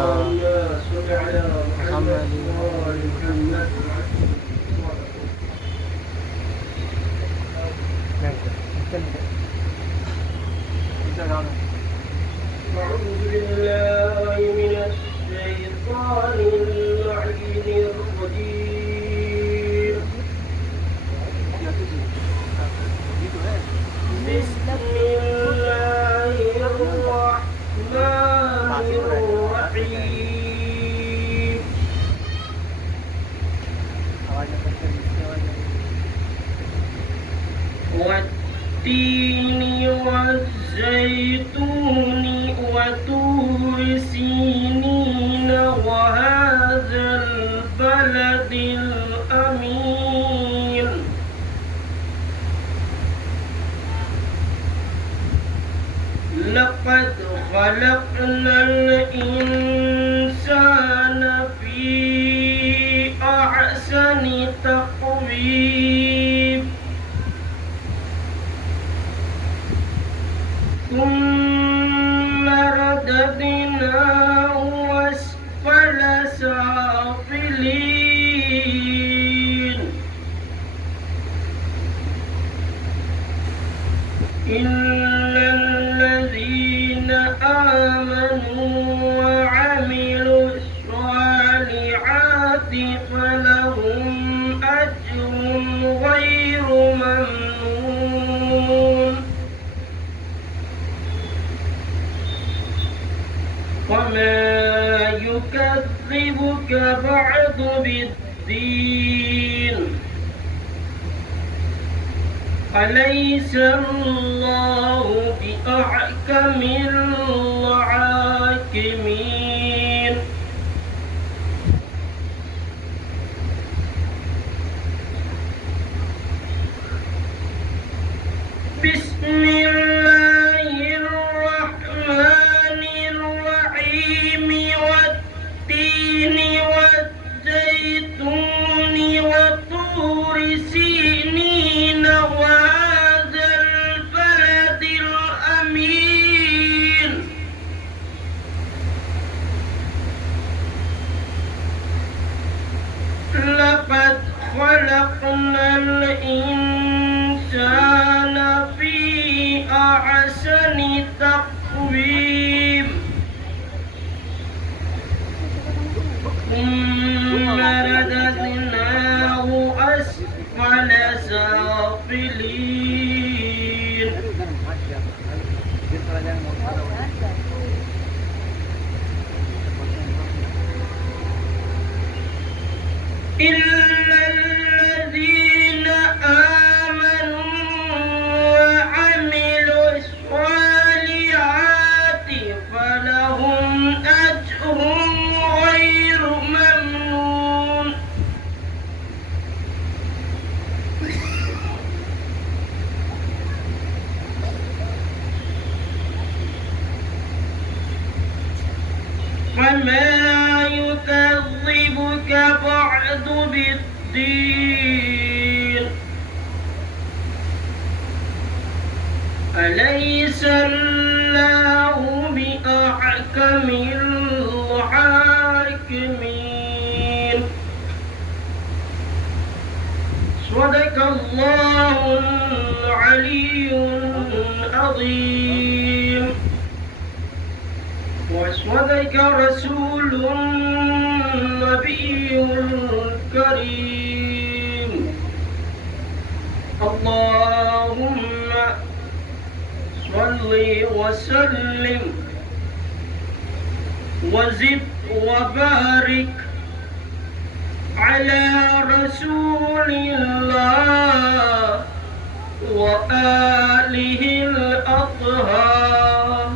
صل على محمد وآل محمد. أعوذ بالله من الشيطان اللعين الرجيم. بسم الله الرحمن الرحيم. والتين والزيتون وطور سينين وهذا البلد الأمين. لقد خلقنا الإنسان في أحسن تقويم ثم رددناه أسفل سافلين. إلا الذين آمنوا وعملوا الصالحات فلهم أجر غير ممنون. وما يكذبك بعد بالدين. أليس الله بأحكم الحاكمين. بسم الله الرحمن الرحيم. والتين والزيتون وطور سينين وهذا البلد الأمين. لقد خلقنا الإنسان في أحسن تقويم ثم رددناه أسفل سافلين. إلا الذين آمنوا وعملوا الصالحات فلهم أجر غير ممنون. وما يكذبك بعد بالدين. أليس الله بأحكم الحاكمين. صدق الله العلي العظيم. وصدق رسول النبي الكريم. اللهم صل وسلم وزد وبارك على رسول الله وآله الأطهار.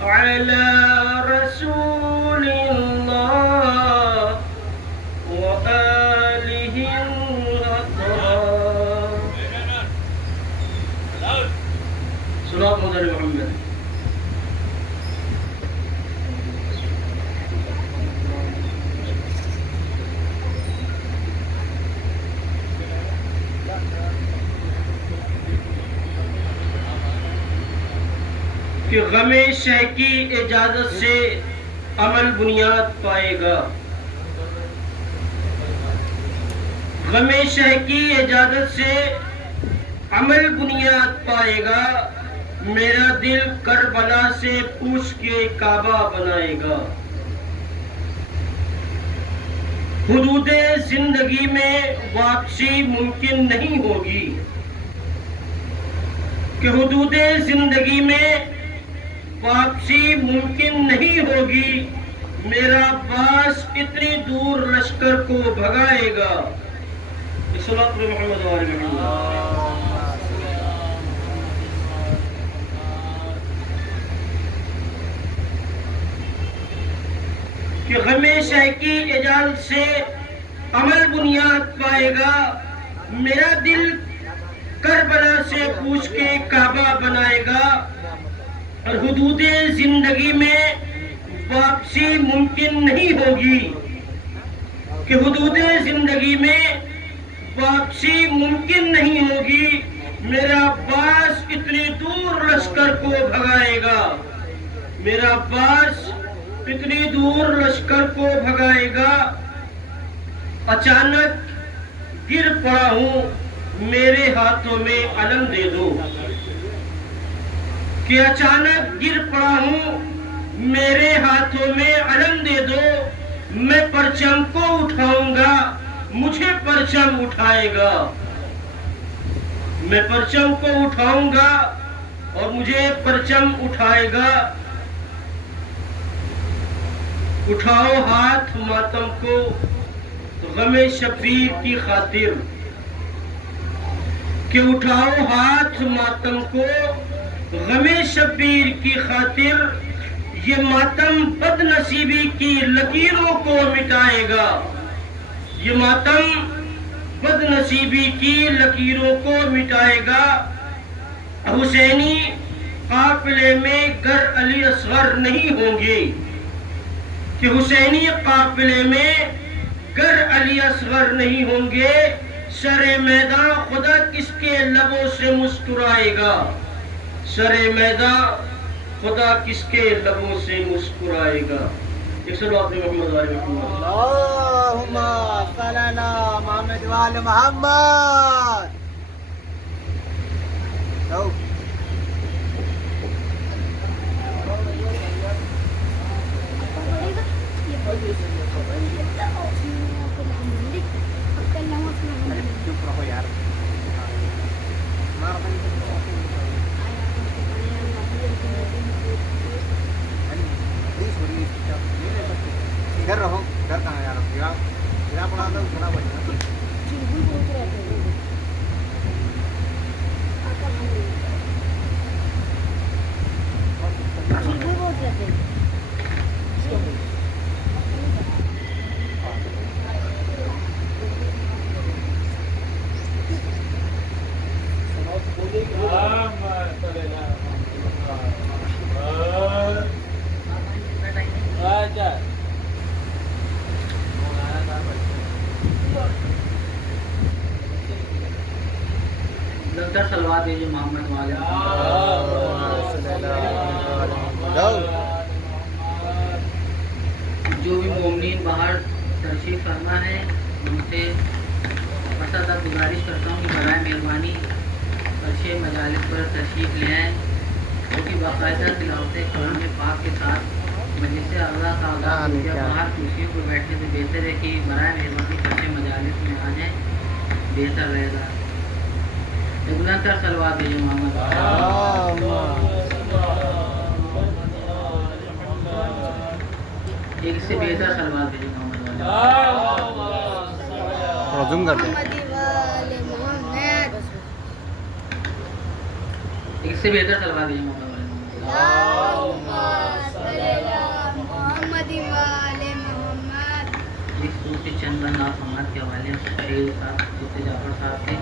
على رسول الله وآله الأطهار. صلاة على محمد. کہ غم شہ کی اجازت سے عمل بنیاد پائے گا. غم شہ کی اجازت سے عمل بنیاد پائے گا. میرا دل کربلا سے پوچھ کے کعبہ بنائے گا. حدود زندگی میں واپسی ممکن نہیں ہوگی کہ حدود زندگی میں واپسی ممکن نہیں ہوگی. میرا باس اتنی دور لشکر کو بھگائے گا. صلوات محمد و آل محمد. کہ غم شہ کی اجازت سے عمل بنیاد پائے گا. میرا دل کربلا سے پوچھ کے کعبہ بنائے گا. اور حدود زندگی میں واپسی ممکن نہیں ہوگی کہ حدود زندگی میں واپسی ممکن نہیں ہوگی. میرا باس اتنی دور لشکر کو بھگائے گا. میرا باس اتنی دور لشکر کو بھگائے گا. اچانک گر پڑا ہوں میرے ہاتھوں میں علم دے دو. کہ اچانک گر پڑا ہوں میرے ہاتھوں میں علم دے دو. میں پرچم کو اٹھاؤں گا مجھے پرچم اٹھائے گا. میں پرچم کو اٹھاؤں گا اور مجھے پرچم اٹھائے گا. اٹھاؤ ہاتھ ماتم کو غم شبیر کی خاطر. کہ اٹھاؤ ہاتھ ماتم کو غم شبیر کی خاطر. یہ ماتم بد نصیبی کی لکیروں کو مٹائے گا. یہ ماتم بد نصیبی کی لکیروں کو مٹائے گا. حسینی قافلے میں گر علی اصغر نہیں ہوں گے. کہ حسینی قافلے میں گر علی اصغر نہیں ہوں گے. سر میدان خدا کس کے لبوں سے مسکرائے گا. سر میدان خدا کس کے لبوں سے مسکرائے گا. صلوات محمد علی محمد. اللہم صلی علی محمد و آل محمد. چپ رہو یار. ادھر رہو. ادھر کہاں یار گرا پڑا تھا خراب ہو جائے. لگتا سلوات دیجیے محمد والے. جو بھی مومنین باہر تشریف فرما ہے ان سے مسئلہ گزارش کرتا ہوں کہ برائے مہربانی اچھے مجالس پر تشریف لے آئیں کیونکہ باقاعدہ تلاوت کلام پاک کے ساتھ مجلس اللہ تعالیٰ یا باہر کرسیوں پر بیٹھنے سے بہتر ہے کہ برائے مہربانی اچھے مجالس میں آ جائیں بہتر رہے گا. بلندتر سلوات دیجیے محمد. ایک سے بہتر سلوات دیجیے محمد. ایک سے بہتر سلوات دیجیے محمد. اس صورت چند نات محمد کے حوالے سے صورت جعفر صاحب کے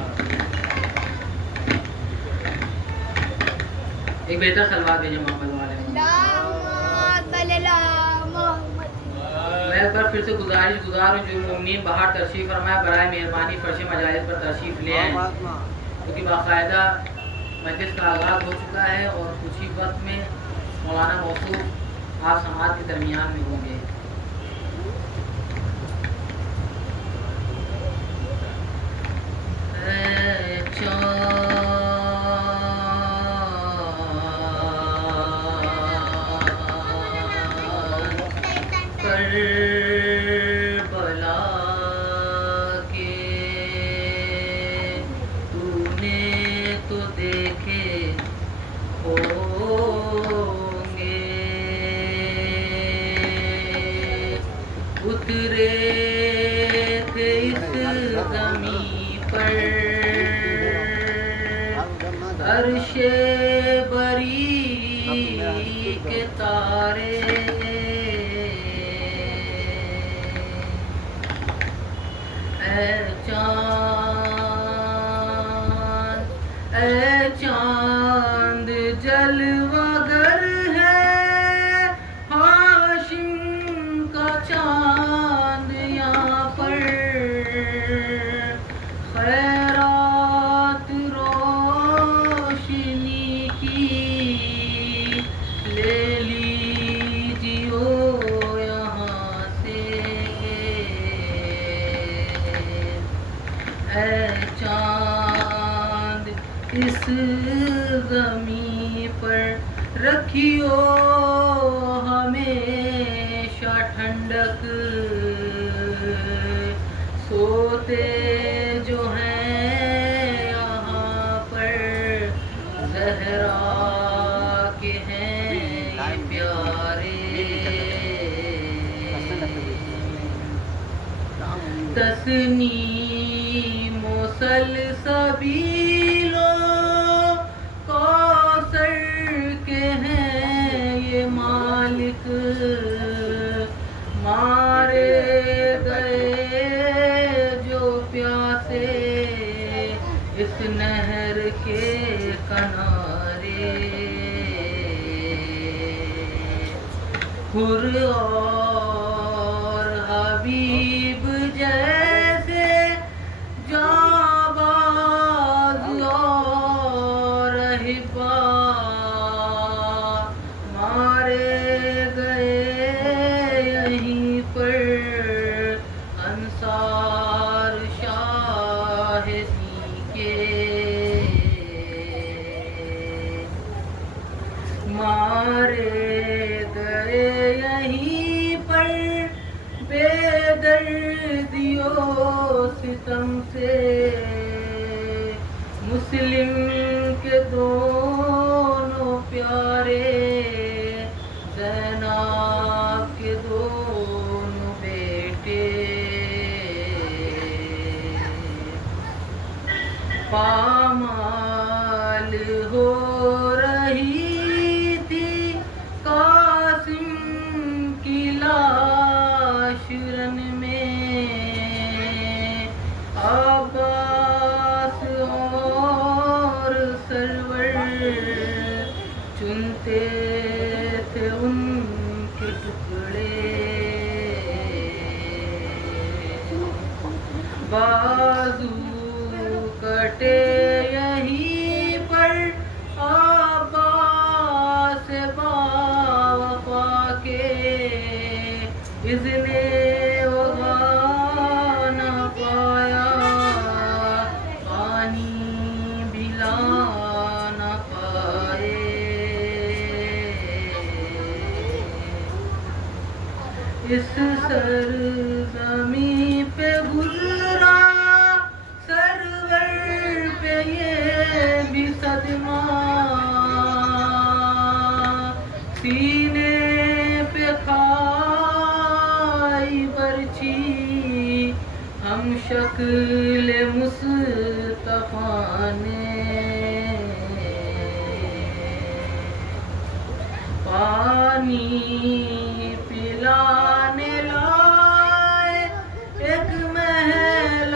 ایک بہتر سلوات دیجیے محمد والے. میں ایک بار پھر سے گزارش گزار ہوں جو مومنین باہر تشریف فرمائے برائے مہربانی فرش مجالس پر تشریف لے آئیں کیونکہ باقاعدہ مجلس کا آغاز ہو چکا ہے اور کچھ ہی وقت میں مولانا موصوف آپ سماعت کے درمیان میں ہوں گے. اے کربلا کے تو نے تو دیکھے ہوں گے، اترے تھے اس زمین پر عرش بری کے تارے، اے چاند جلوہ گر ہے ہاشم کا چاند یہاں پر، خیرات روشنی کی لے لیجیو یہاں سے، اے چاند اس زمین پر رکھیو ہمیشہ ٹھنڈک، سوتے جو ہیں یہاں پر زہرا کے ہیں یہ پیارے، تسنیم و سلسبیل و کوثر کے ہیں یہ مالک، مارے گئے جو پیاسے اس نہر کے کنارے، حر اور حبیب جیسے جانباز اور رہبا مارے گئے یہیں پر، انصار شاہ کے مارے گئے یہیں پر، بے دردیوں ستم سے مسلم کے دونوں پیارے، زینب کے دونوں بیٹے، پامال ہو رہی تھی قاسم کی لاش رن میں، عباس اور سرور چنتے تھے ان کے ٹکڑے، بازو کٹے یہیں پر عباس باوفا کے، اذن وغا نہ پایا پانی بلا نہ پائے، اس سرزمین پہ گزرا سرور پہ یہ بھی صدمہ، سینے پہ کھائی برچھی ہم شکل مصطفیٰ نے، پانی پلانے لائے ایک محل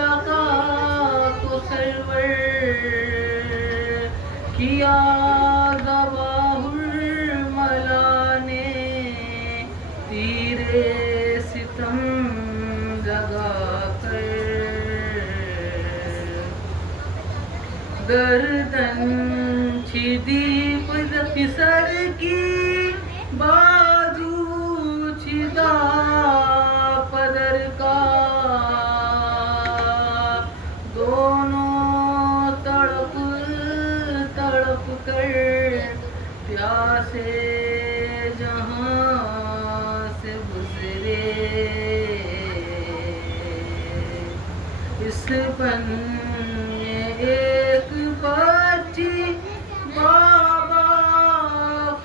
کو سرور، کیا ذبح الملا نے تیرے ستم جگا کر، گردن چھیدی پسر کی بازو بچپن میں ایک بچی بابا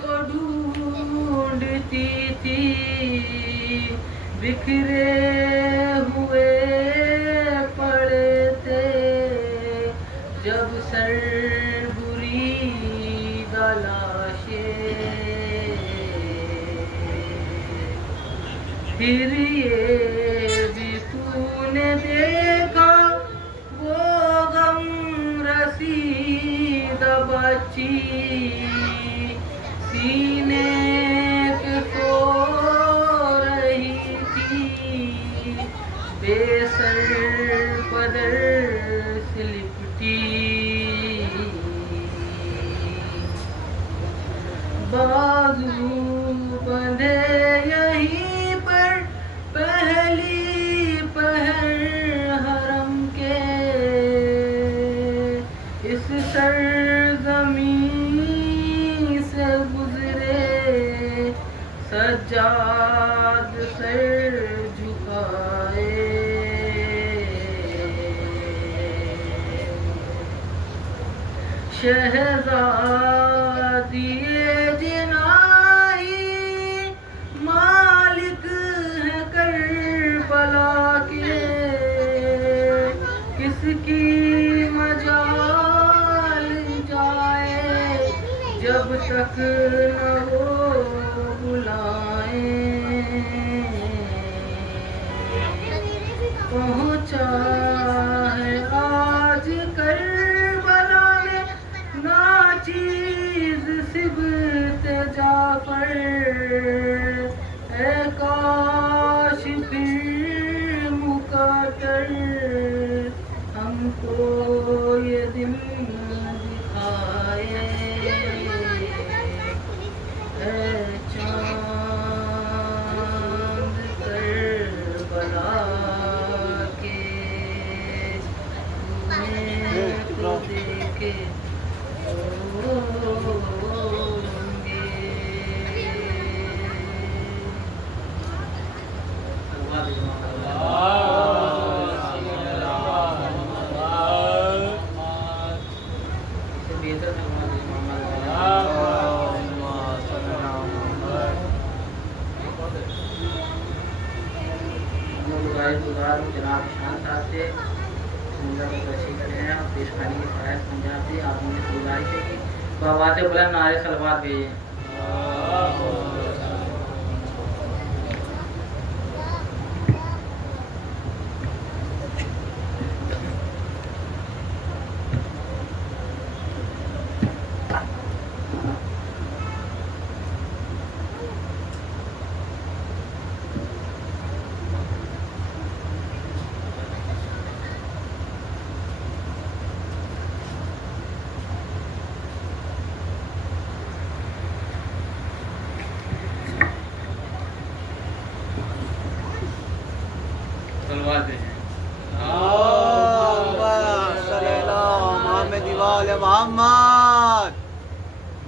کو ڈھونڈتی تھی، بکھرے ہوئے پڑے تھے جب سر بری لاشیں، پھر یہ بھی تو نے دیکھا وہ غم رسیدہ بچی سینے پہ سو رہی تھی، بے سر پدر سے لپٹی، بازو بندھے یہیں پر پہلی پہر حرم کے، اس سرزمین سے گزرے سجاد سر جھکائے، شہزادی جنائی مالک ہے کربلا کے، کس کی مجال جائے جب تک نہ وہ بلائیں، پہنچا ہے آج کربلا میں ناچیز سبت جعفر، اے کاش پھر مقدر ہم کو یہ دن دکھائے، اے چاند کربلا کے تمہیں تو دیکھے جناب شان صاحب سے تشریف لے ہیں اور پیش خانی کی فرائض پنجاب سے آپ نے گزارش ہے کہ بآواز بلند نعرے صلوات بھیجیں۔ محمد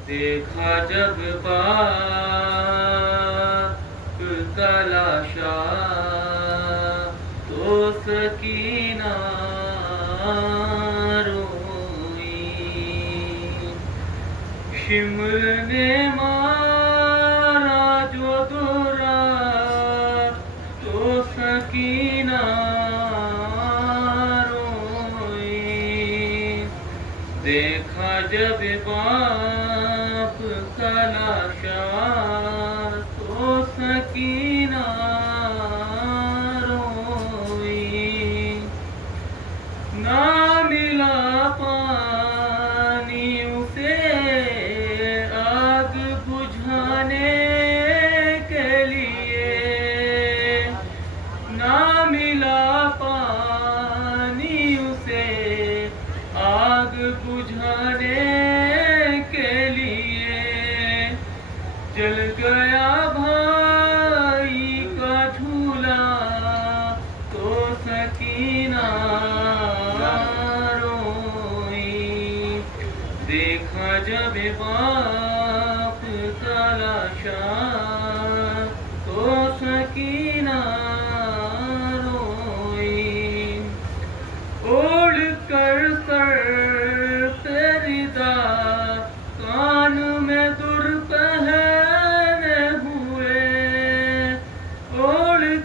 دیکھا جب پاک کا لاشا تو سکینہ روئی، شمر نے مارا جو دورا تو سکینہ روئی، دیکھا جب باپ کا لاشا تو سکینہ روئی، نہ ملا پانی اسے آگ بجھانے کے لیے، نہ ملا پانی اسے آگ بجھانے کے لیے، جل گیا بھائی کا جھولا تو سکینہ روئی، دیکھا جب باپ کا لاشا تو سکینہ روئی،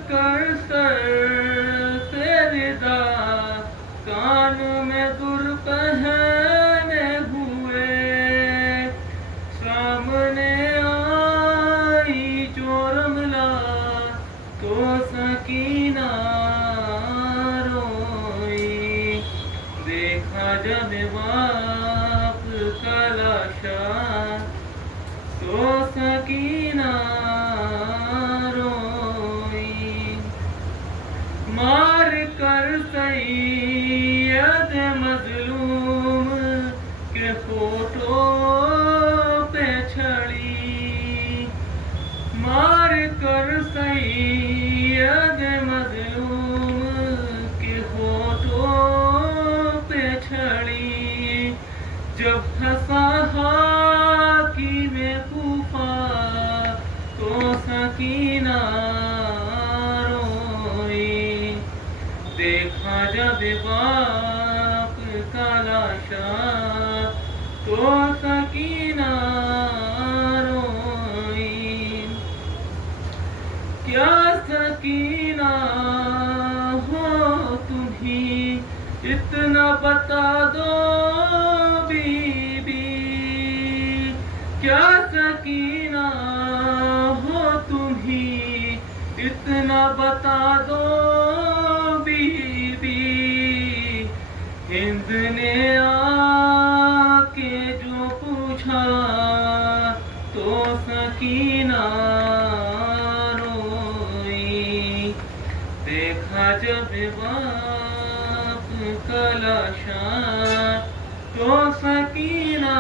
کر سر تیرے دا کان میں در پہنے ہوئے سامنے آئی جو رملہ تو سکینہ روئی دیکھا جب باپ کا لاشا تو سکینہ روئی مار کر سید مظلوم کے فوٹو پہ چھڑی مار کر سید مظلوم کے فوٹو پہ چھڑی جب ہنسا حاکم کوفہ تو سکینہ روئی دیکھا جب باپ کا لاشا تو سکینہ روئی کیا سکینہ ہو تمہیں اتنا بتا دو بی بی کیا سکینہ ہو تمہیں اتنا بتا دو بی بی ہند نے آ کے جو پوچھا تو سکینہ روئی دیکھا جب باپ کا لاشا تو سکینہ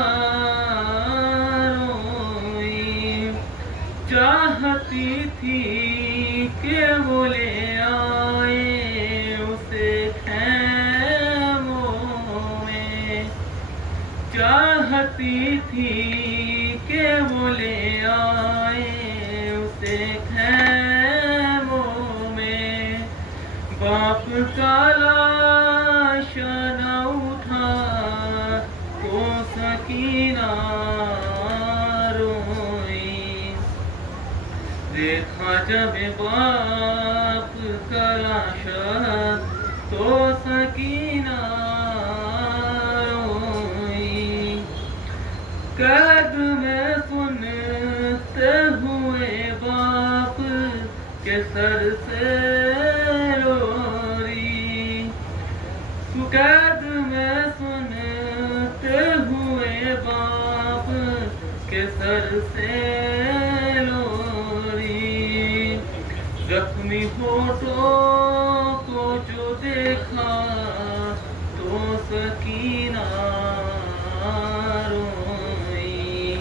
روئی چاہتی تھی کہ وہ لے آئے اسے خیموں میں چاہتی تھی کہ وہ لے آئے اسے خیموں میں باپ کا لاشا نہ اٹھا تو سکینہ روئی دیکھا جب باپ کا لاشا تو سکینہ روئی قید میں سنتے ہوئے باپ کے سر سے لوری قید میں سنتے ہوئے باپ کے سر سے لوری زخمی ہونٹوں کو جو دیکھا تو سکینہ روئی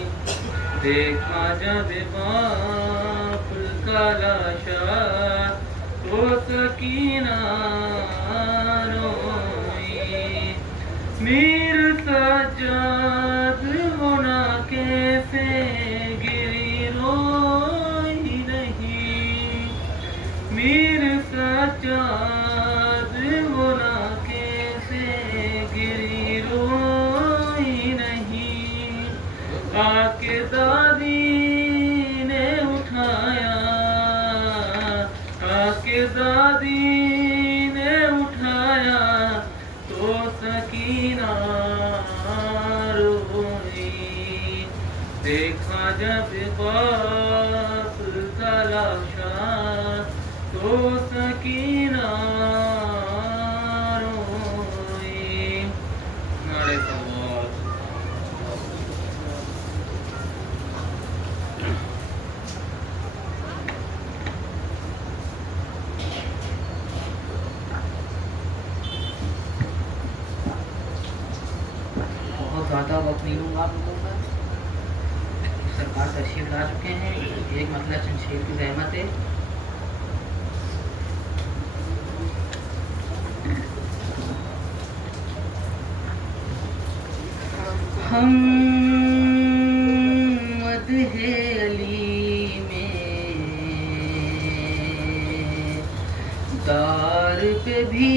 دیکھا جب باپ کا لاشا تو سکینہ روئی میر سجاد ہونا کیسے گری روئی نہیں میر سجاد ہونا کیسے گری روئی نہیں آ کے دادی نے اٹھایا آ کے دادی نے اٹھایا تو سکینہ روئی دیکھا جب باپ کا لاشا تو سکینہ روئی نعرہ صلوات بہت زیادہ وقت نہیں لوں گا آپ لوگوں کا سرکار تشریف لا چکے ہیں ایک مسئلہ چند شیر کی زحمت ہے ہم مدح علی میں دار پہ بھی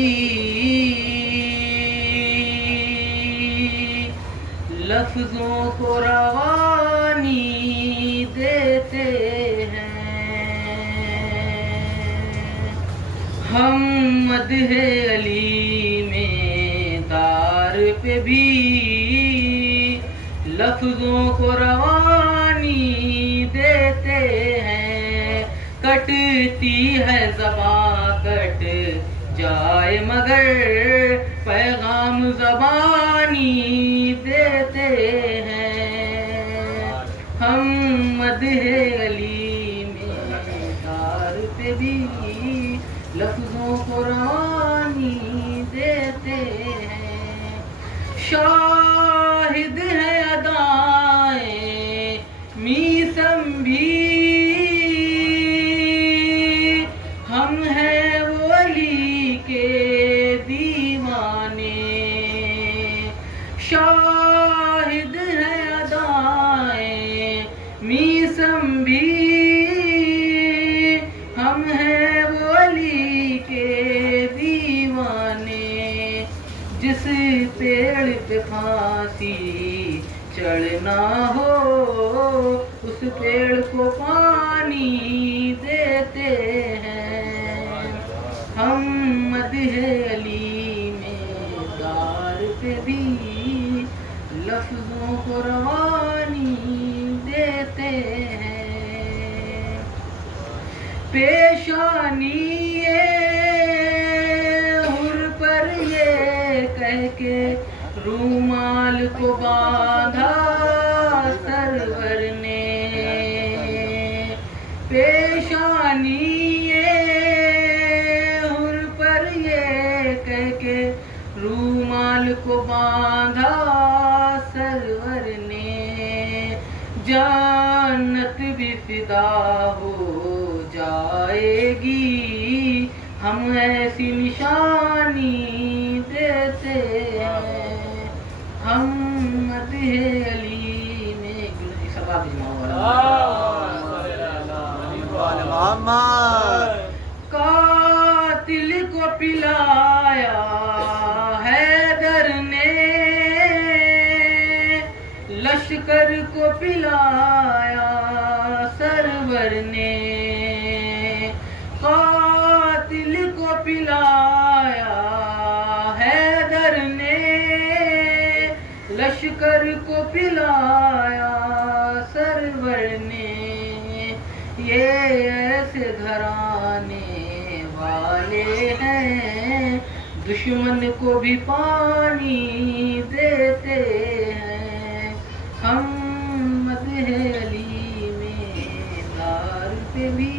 لفظوں کو روانی دیتے ہیں ہم مدح علی میں دار پہ بھی لفظوں کو روانی دیتے ہیں. کٹتی ہے زباں کٹ جائے مگر پیغام زبانی دیتے ہیں. ہم مدح علی میں دار پہ بھی لفظوں کو روانی دیتے ہیں. شاہد ہے ادائیں میسم بھی ہم ہیں وہ علی کے دیوانے. شاہد ہے ادائیں میسم بھی ہم ہیں وہ علی کے دیوانے. جس پیڑ پہ پھانسی چڑھنا ہو اس پیڑ کو پانی دیتے ہیں. ہم مدح علی میں دار پہ بھی لفظوں کو روانی دیتے ہیں. پیشانی حر پر یہ کہہ کے رومال کو باندھا سرور نے. پیشانی حر پر یہ کہہ کے رومال کو باندھا سرور نے. جنت بھی فدا ہو جائے گی ہم ایسی نشانی دیتے ہیں. ہم مدح علی میں قاتل کو پلایا حیدر نے لشکر کو پلایا سرور نے. قاتل کو پلایا حیدر نے لشکر کو پلایا سرور نے. یہ ایسے گھرانے والے ہیں دشمن کو بھی پانی دیتے ہیں. ہم مدح علی میں دار پہ بھی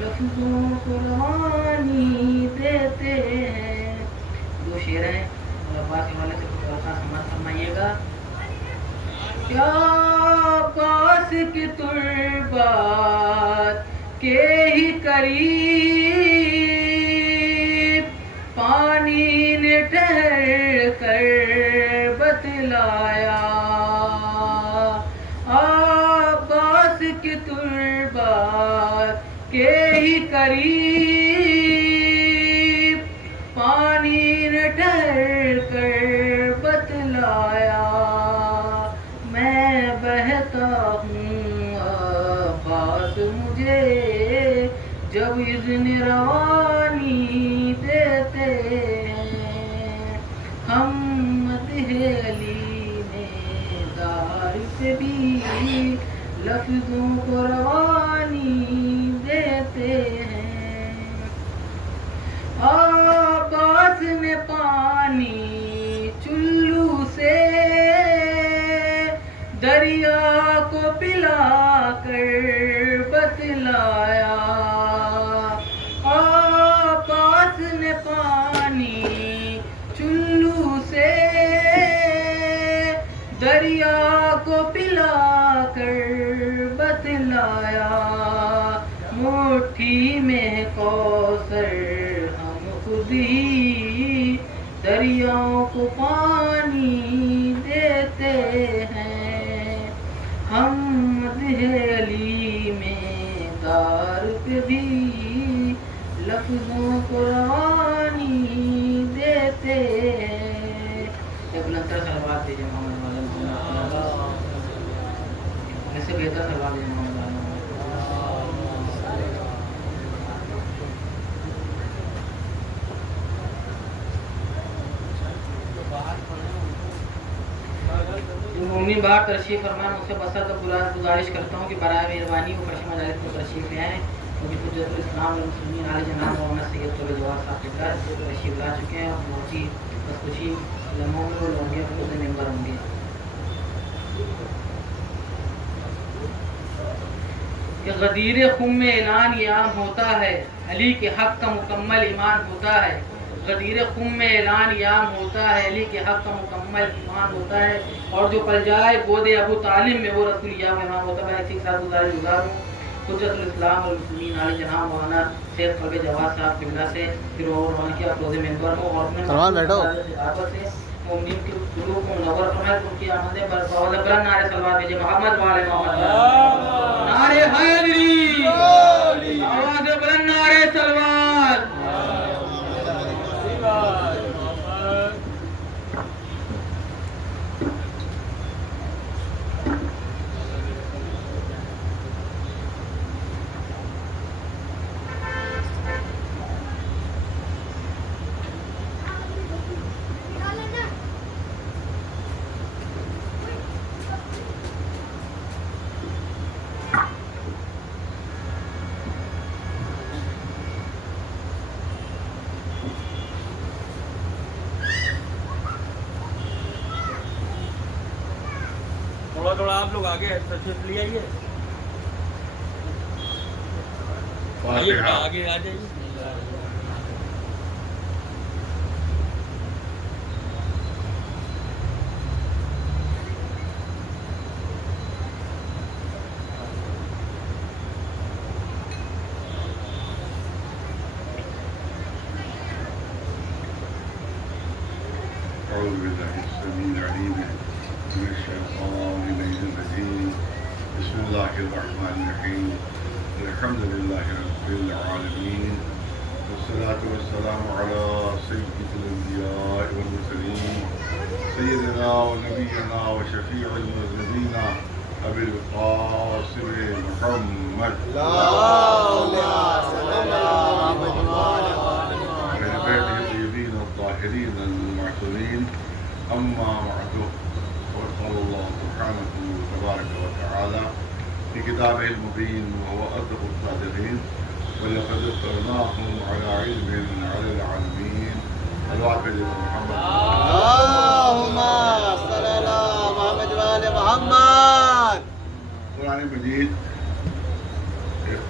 لفظوں کو روانی دیتے ہیں. دو شعر ہیں اور عباس کے والے سے کچھ خاص سماعت فرمائیے گا. کیا عباس کی تربات کے ہی قریب پانی نے ٹھہر کر بتلایا. عباس کی تربات کے ہی قریب پانی نے ٹھہر کر بتلایا. میں بہتا ہوں عباس مجھے جب اذن روانی دیتے ہیں. ہم مدح علی میں دار پہ بھی لفظوں کو روانی دیتے ہیں. عباس نے پانی چلو سے دریا کو پلا کر بتلایا. عباس نے پانی چلو سے دریا کو پلا کر بتلایا. مٹھی میں کوثر ہم خود ہی دریاؤں کو پانی دیتے ہیں. ہم مدح علی میں دار پہ بھی لفظوں کو روانی دیتے ہیں. ایک بلندر سلوات دیجیے محمد والا. اس سے بہتر سلوات دیجیے محمد والا. مومن باہر تشریف فرمان مجھ سے بسا گزارش کرتا ہوں کہ برائے مہربانی وہ فرش مجالس کو تشریف لے آئیں، کیونکہ حجت الاسلام والمسلمین عالی جناب مولانا سید طول جواد صاحب کے پاس تشریف لا چکے ہیں اور بہت ہی بس کچھ ہی لمحوں میں وہ لوگ خود ممبر ہوں گے. کہ غدیر خم میں اعلان یہ عام ہوتا ہے، علی کے حق کا مکمل ایمان ہوتا ہے. غدیر خم میں اعلان یہ عام ہوتا ہے، علی کے حق کا مکمل ایمان ہوتا ہے. اور جو پل جائے گود ابو طالب میں وہ رسول یا امام ہوتا ہے. میں اسی کے ساتھ گزاروں حجت الاسلام والمسلمین علی جناب مولانا سید طول جواد صاحب قبلہ سے پھر وہ روانہ کیا روز ممبر ہو اور اپنے مومنین کے قلوب کو منور فرمائے. ان کی آمد پر بلند نعرے صلوات بھیجے محمد والے محمد نعرے حیدری آواز بلند نعرے صلوات. تھوڑا آپ لوگ آگے تشریف لے آئیے، آگے آ جائیے. أعوذ بالله السميع العليم من الشيطان الرجيم. بسم الله الرحمن الرحيم. الحمد لله رب العالمين والصلاة والسلام على سيد الأنبياء والمرسلين سيدنا ونبينا وشفيع المذنبين أبي القاسم محمد وعلى بيته الطيبين الطاهرين المعصومين. أما بعد، فقد قال الله سبحانه تبارك وتعالى في كتابه المبين وهو أصدق الصادقين: ولقد اخترناهم على علم على العالمين. الوعد محمد اللهم صل على محمد وآل محمد. قرآن مجید ایک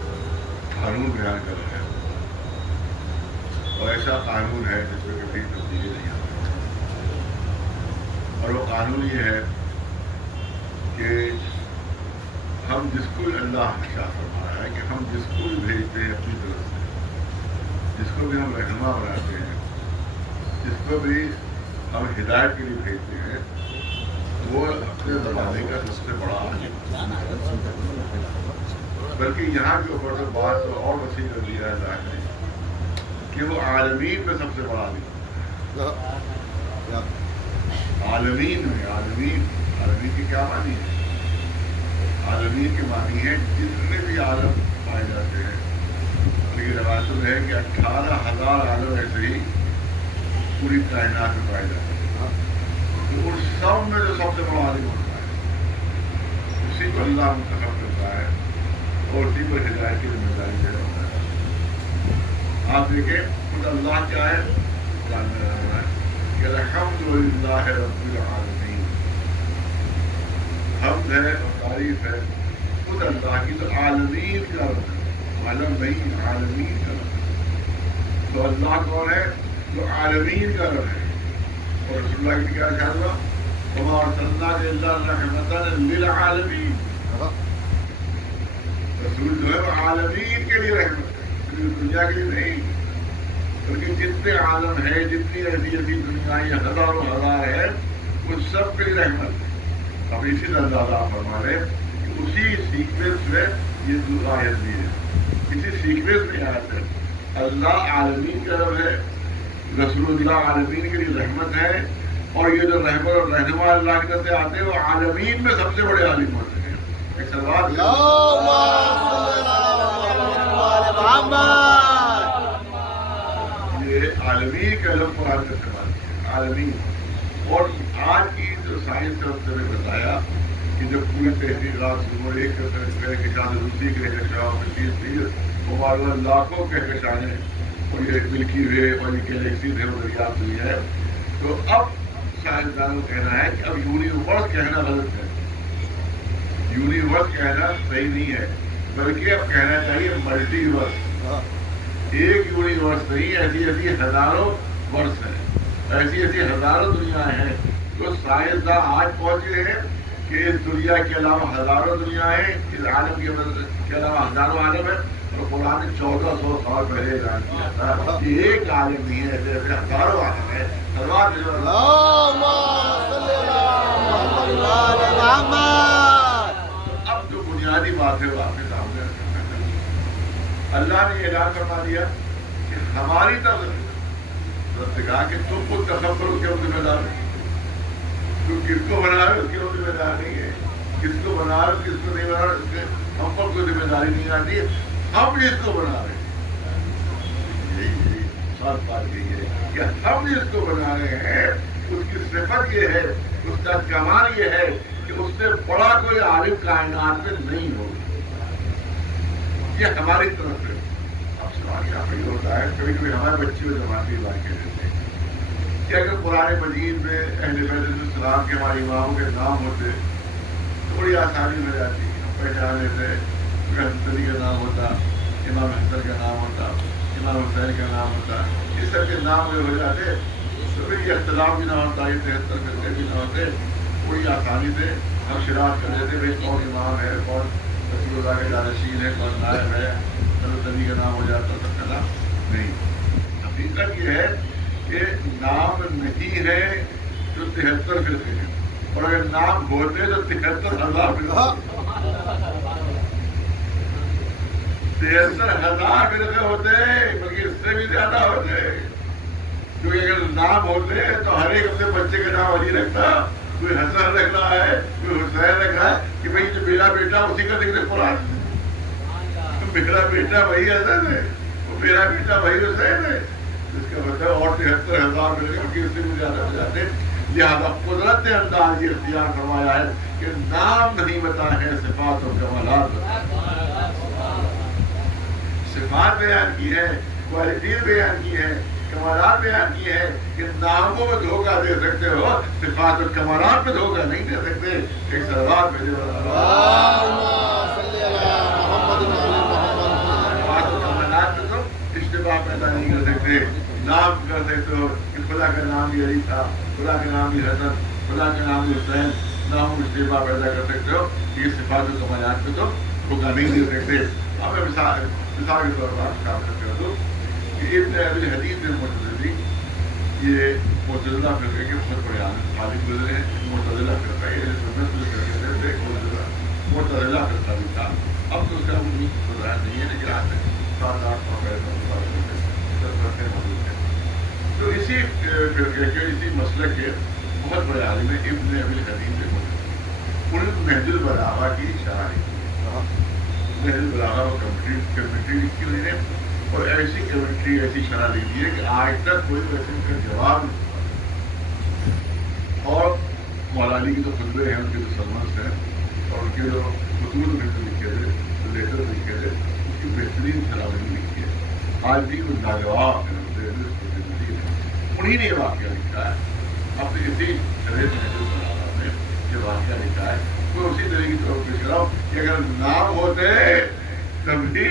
قانون بیان کر رہا ہے، اور ایسا قانون ہے جس میں کبھی تبدیلی نہیں آتی. اور وہ قانون یہ ہے کہ ہم جس کو اللہ ارشاد فرما رہا ہے کہ ہم جس کو بھی بھیجتے ہیں اپنی طرف سے، جس کو بھی ہم رہنما بناتے ہیں، جس کو بھی ہم ہدایت کے لیے بھیجتے ہیں، وہ اپنے زمانے کا سب سے بڑا عالم. بلکہ یہاں کے اوپر تو بات تو اور وسیع کر دیا ہے اللہ نے کہ وہ عالمین میں سب سے بڑا عالم. عالمین میں عالمین کی کیا معنی ہے؟ عالمین کی معنی ہے جتنے بھی عالم پائے جاتے ہیں. لیکن روایتوں میں ہے کہ 18,000 عالم ایسے ہی پوری کائنات میں پائے جاتے ہیں. تو ان سب میں جو سب سے بڑا عالم ہوتا ہے اسی کو اللہ منتخب کرتا ہے اور اسی پر ہدایت کی ذمہ داری دے رہا ہے. آپ دیکھیں خود اللہ کیا ہے؟ کہ الحمدللہ رب العالمین. حمد ہے اور تعریف ہے خود اللہ کی. تو عالمین کا رب ہے، عالم نہیں، عالمین کا رب ہے. تو اللہ کون ہے؟ جو عالمین کا رب ہے. اور رسول اللہ کی کیا خیال ہوا؟ وما ارسلناک الا رحمۃ للعالمین. رسول جو ہے وہ عالمین کے لیے رحمت ہے، دنیا کے لیے نہیں. بلکہ جتنے عالم ہے، جتنی ایسی دنیا یہ ہزاروں ہزار ہے، وہ سب کے لیے رحمت ہے. اب اسی طرح اللہ فرما رہے کہ اسی سیکوینس میں یہ آیت بھی ہے. اسی سیکوینس میں آیت ہے. اللہ عالمین کا رب ہے، رسول اللہ عالمین کے لیے رحمت ہے. اور یہ جو رحمت اور رہنما اللہ کی طرف سے آتے ہیں وہ عالمین میں سب سے بڑے عالم ہوتے ہیں. ایک سوال یہ عالمین کا لفظ قرآن کا استعمال کیا، عالمین. اور آج کی جو سائنس نے اس نے بتایا کہ جب پوری تحقیقات شروع ہوئی ایک کہکشان روسی کہکشاں تھی وہ معلوم لاکھوں کہکشانیں اور یہ ملکی وے اور یہ گلیکسی تھے وہ دریافت ہوئی ہے. تو اب سائنسدانوں کا کہنا ہے کہ اب یونیورس کہنا غلط ہے, یونیورس کہنا صحیح نہیں ہے, بلکہ اب کہنا چاہیے ملٹی ورس. ایک یونیورس نہیں, ایسی ایسی ہزاروں ورس ہیں, ایسی ایسی ہزاروں دنیا ہیں. تو سائنسداں آج پہنچے ہیں کہ اس دنیا کے علاوہ ہزاروں دنیا ہیں, اس عالم کے علاوہ ہزاروں عالم ہیں. اور قرآن نے 1400 سال پہلے اعلان کیا تھا کہ ایک عالم نہیں ہے, ایسے ایسے ہزاروں عالم ہیں. اب جو بنیادی بات ہے وہ آپ کے سامنے اللہ نے یہ اعلان کروا دیا کہ ہماری طرف کہا کہ تم کو تصور اس کے ذمہ دار ہے. تم کس کو بنا رہے اس کے ذمہ دار نہیں ہے, کس کو بنا رہے کس کو نہیں بنا رہے اس کے ہم پر کوئی ذمہ داری نہیں آتی ہے. ہم اس کو بنا رہے ہیں, یہی خاص بات یہی ہے کہ ہم اس کو بنا رہے ہیں. اس کی صفت یہ ہے, اس کا کمال یہ ہے کہ اس سے بڑا کوئی عالم کائنات میں نہیں ہوگا. یہ ہماری طرف سے. اب سوال یہاں پہ یہ ہوتا ہے, کبھی کبھی ہمارے بچے کو جماعتی بات کہتے ہیں کہ اگر قرآن مجید میں اہل بیت علیہ السلام کے ہمارے اماموں کے نام ہوتے تو بڑی آسانی ہو جاتی. ہم پہچان لیتے, حسن علی کا نام ہوتا, امام حسن کا نام ہوتا, امام حسین کا نام ہوتا, اس سب کے نام ہو جاتے تو پھر یہ اختلاف بھی نہ ہوتا, یہ 73 فرقے بھی نہ ہوتے. بڑی آسانی سے ہم شناخت کر لیتے بھائی کون امام ہے, کون رسول اللہ کے جانشین ہے, کون نائب ہے. حضرت علی کا نام ہو جاتا, سب کا نام نہیں. حقیقت یہ ہے کہ نام نہیں ہے جو 73 فرقے ہیں, اور اگر نام ہوتے تو 73,000 فرقے 73,000 فرقے ہوتے, بلکہ اس سے بھی زیادہ ہوتے. کیونکہ اگر نام ہوتے تو ہر ایک اپنے بچے کا نام علی رکھتا, کوئی حسن رکھ رہا ہے, کوئی حسین رکھ رہا ہے کہ بھائی جو میرا بیٹا اسی کا ذکر قرآن, میرا بیٹا وہی حسن ہے, وہ میرا بیٹا وہی حسین ہے. اس کا مطلب اور 73,000 فرقے اس سے بھی زیادہ ہو جاتے. لہٰذا قدرت نے انداز یہ اختیار فرمایا ہے کہ نام نہیں بتائے ہیں, صفات اور کمالات بتائے. صفات بیان کی ہے, کوالٹیز بیان کی ہے, کمالات بیان کی ہے کہ ناموں میں دھوکہ دے سکتے ہو, صفات اور کمالات میں دھوکہ نہیں دے سکتے. ایک سلوات بھیجے صفات اور کمالات میں تم اشتباہ پیدا نہیں کر سکتے. نام کر سکتے ہو کہ خدا کا نام بھی علی تھا, خدا کا نام بھی حسن, خدا کا نام بھی حسین. نام اشتباہ پیدا کر سکتے ہو, یہ صفات و کمالات میں تم دھوکہ نہیں دے سکتے. اب میں مثال کے طور پر آپ کام کر دوں کہ ابن ابی حدیث نے معتزلی, یہ معتزلہ فرقے کے بہت بڑے عالم خالد گزرے ہیں. معتزلہ فرقہ یہ سنت جو فرقے تھے معتزلہ فرقہ بھی تھا. اب تو اس کا وضاحت نہیں ہے, لیکن آج تک 7-8 فرقے موجود ہیں. تو اسی فرقے کے اسی مسلک کے بہت بڑے عالم ہیں ابن ابی حدیث نے انہوں نے نہج البلاغہ کی شرح لکھی. نہج البلاغہ وہ کمیٹری لکھی ہوئی ہے, اور ایسی کمیٹری ایسی شرح لکھی ہے کہ آج تک کوئی ویسے ان کا جواب نہیں. اور مولا علی کی جو خطبے ہیں, ان کے جو سرمنس ہیں, اور ان کے جو خطوط میں لکھے تھے, جو لیٹر لکھے تھے, اس کی بہترین شرح لکھی ہے. آج بھی وہ لاجواب ہے, انہیں نے یہ واقعہ لکھا ہے. اپنی اسی شریعت میں یہ واقعہ لکھا ہے, کوئی اسی طرح کی طرف پیش کراؤ کہ اگر نام ہوتے تب بھی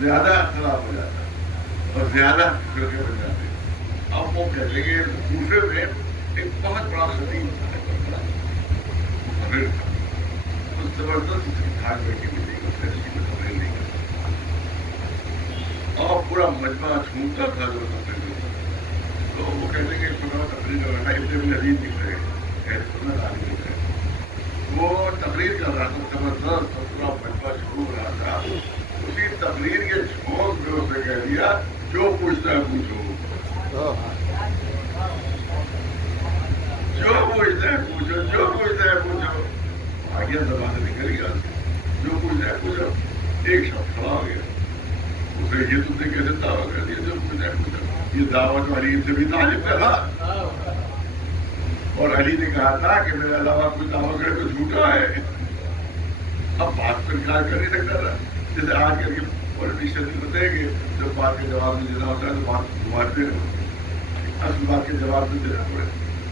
زیادہ خراب ہو جاتا اور زیادہ فرقے بن جاتے. اب وہ کہتے ہیں کہ دوسرے میں ایک بہت بڑا خطیب محرر تھا, اس زبردست اس کی تھاک بیٹھی ہوئی تھی, اس نے اس کی تقریر نہیں کرتا, اور پورا مجمع جھومتا تھا جو تقریر. تو وہ کہتے ہیں کہ تقریر کر رہا ہے, ابن ابی حدیث دکھ رہے سنت عالم دکھ رہے, وہ تقریر کر رہا تھا, زبردست پورا مجمع جھوم رہا تھا. اسی تقریر کے جھونک میں اسے کہہ دیا جو پوچھتا ہے پوچھو, جو پوچھتا ہے پوچھو, جو پوچھتا ہے پوچھو. آگے زبان سے نکل گیا, جو پوچھتا ہے پوچھو. ایک شخص کھڑا ہو گیا, اسے یہ تم نے کیسے دعویٰ کر دیا جو پوچھتا ہے پوچھو. یہ دعوت والی سے بھی تعلیم کر رہا, اور علی نے کہا تھا کہ میرے علاوہ کوئی دعویٰ کرے تو جھوٹا ہے. اب بات پر انکار کر نہیں سکتا تھا. جیسے آج کل کے پولیٹیشین بتائیں گے جب بات کے جواب میں دینا ہوتا ہے تو بات گھماتے رہو, اصل بات کے جواب میں دینا پڑے.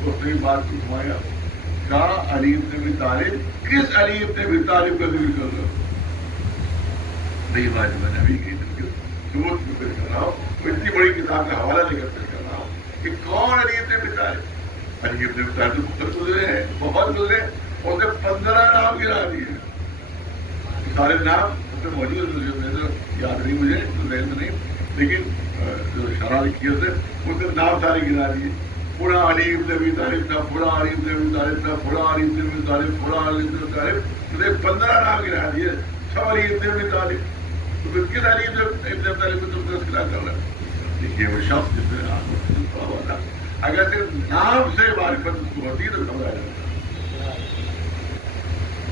اس نے بات کو گھمایا, کہا علی بن ابی طالب, کس علی بن ابی طالب کا ذکر کر رہا ہوں؟ نہیں بات میں نبی کی دوست میں پیش کر رہا ہوں, اتنی بڑی کتاب کا حوالہ لے کر پیش کر رہا ہوں کہ کون علی بن ابی طالب. علی بن ابی طالب بہت گزرے ہیں, بہت گزرے. اس نے 15 نام گرا دیے. سارے نام اس میں موجود ہیں, یاد نہیں مجھے, ذہن میں نہیں, لیکن جو شرح لکھی ہے اس نے نام سارے گرا دیے. پورا علی بن ابی طالب تھا, پورا علی بن ابی طالب تھا, پورا علی بن ابی طالب, پورا علی بن ابی طالب. اس نے 15 نام گرا دیے, سب علی بن ابی طالب. تو پھر کس علی بن ابی طالب کو تم تذکرہ کر رہے ہیں؟ دیکھیے وہ شخص جس نے آپ کو پڑا ہوا تھا, اگر صرف نام سے معرفت اس کو ہوتی تو گھبرا جاتا.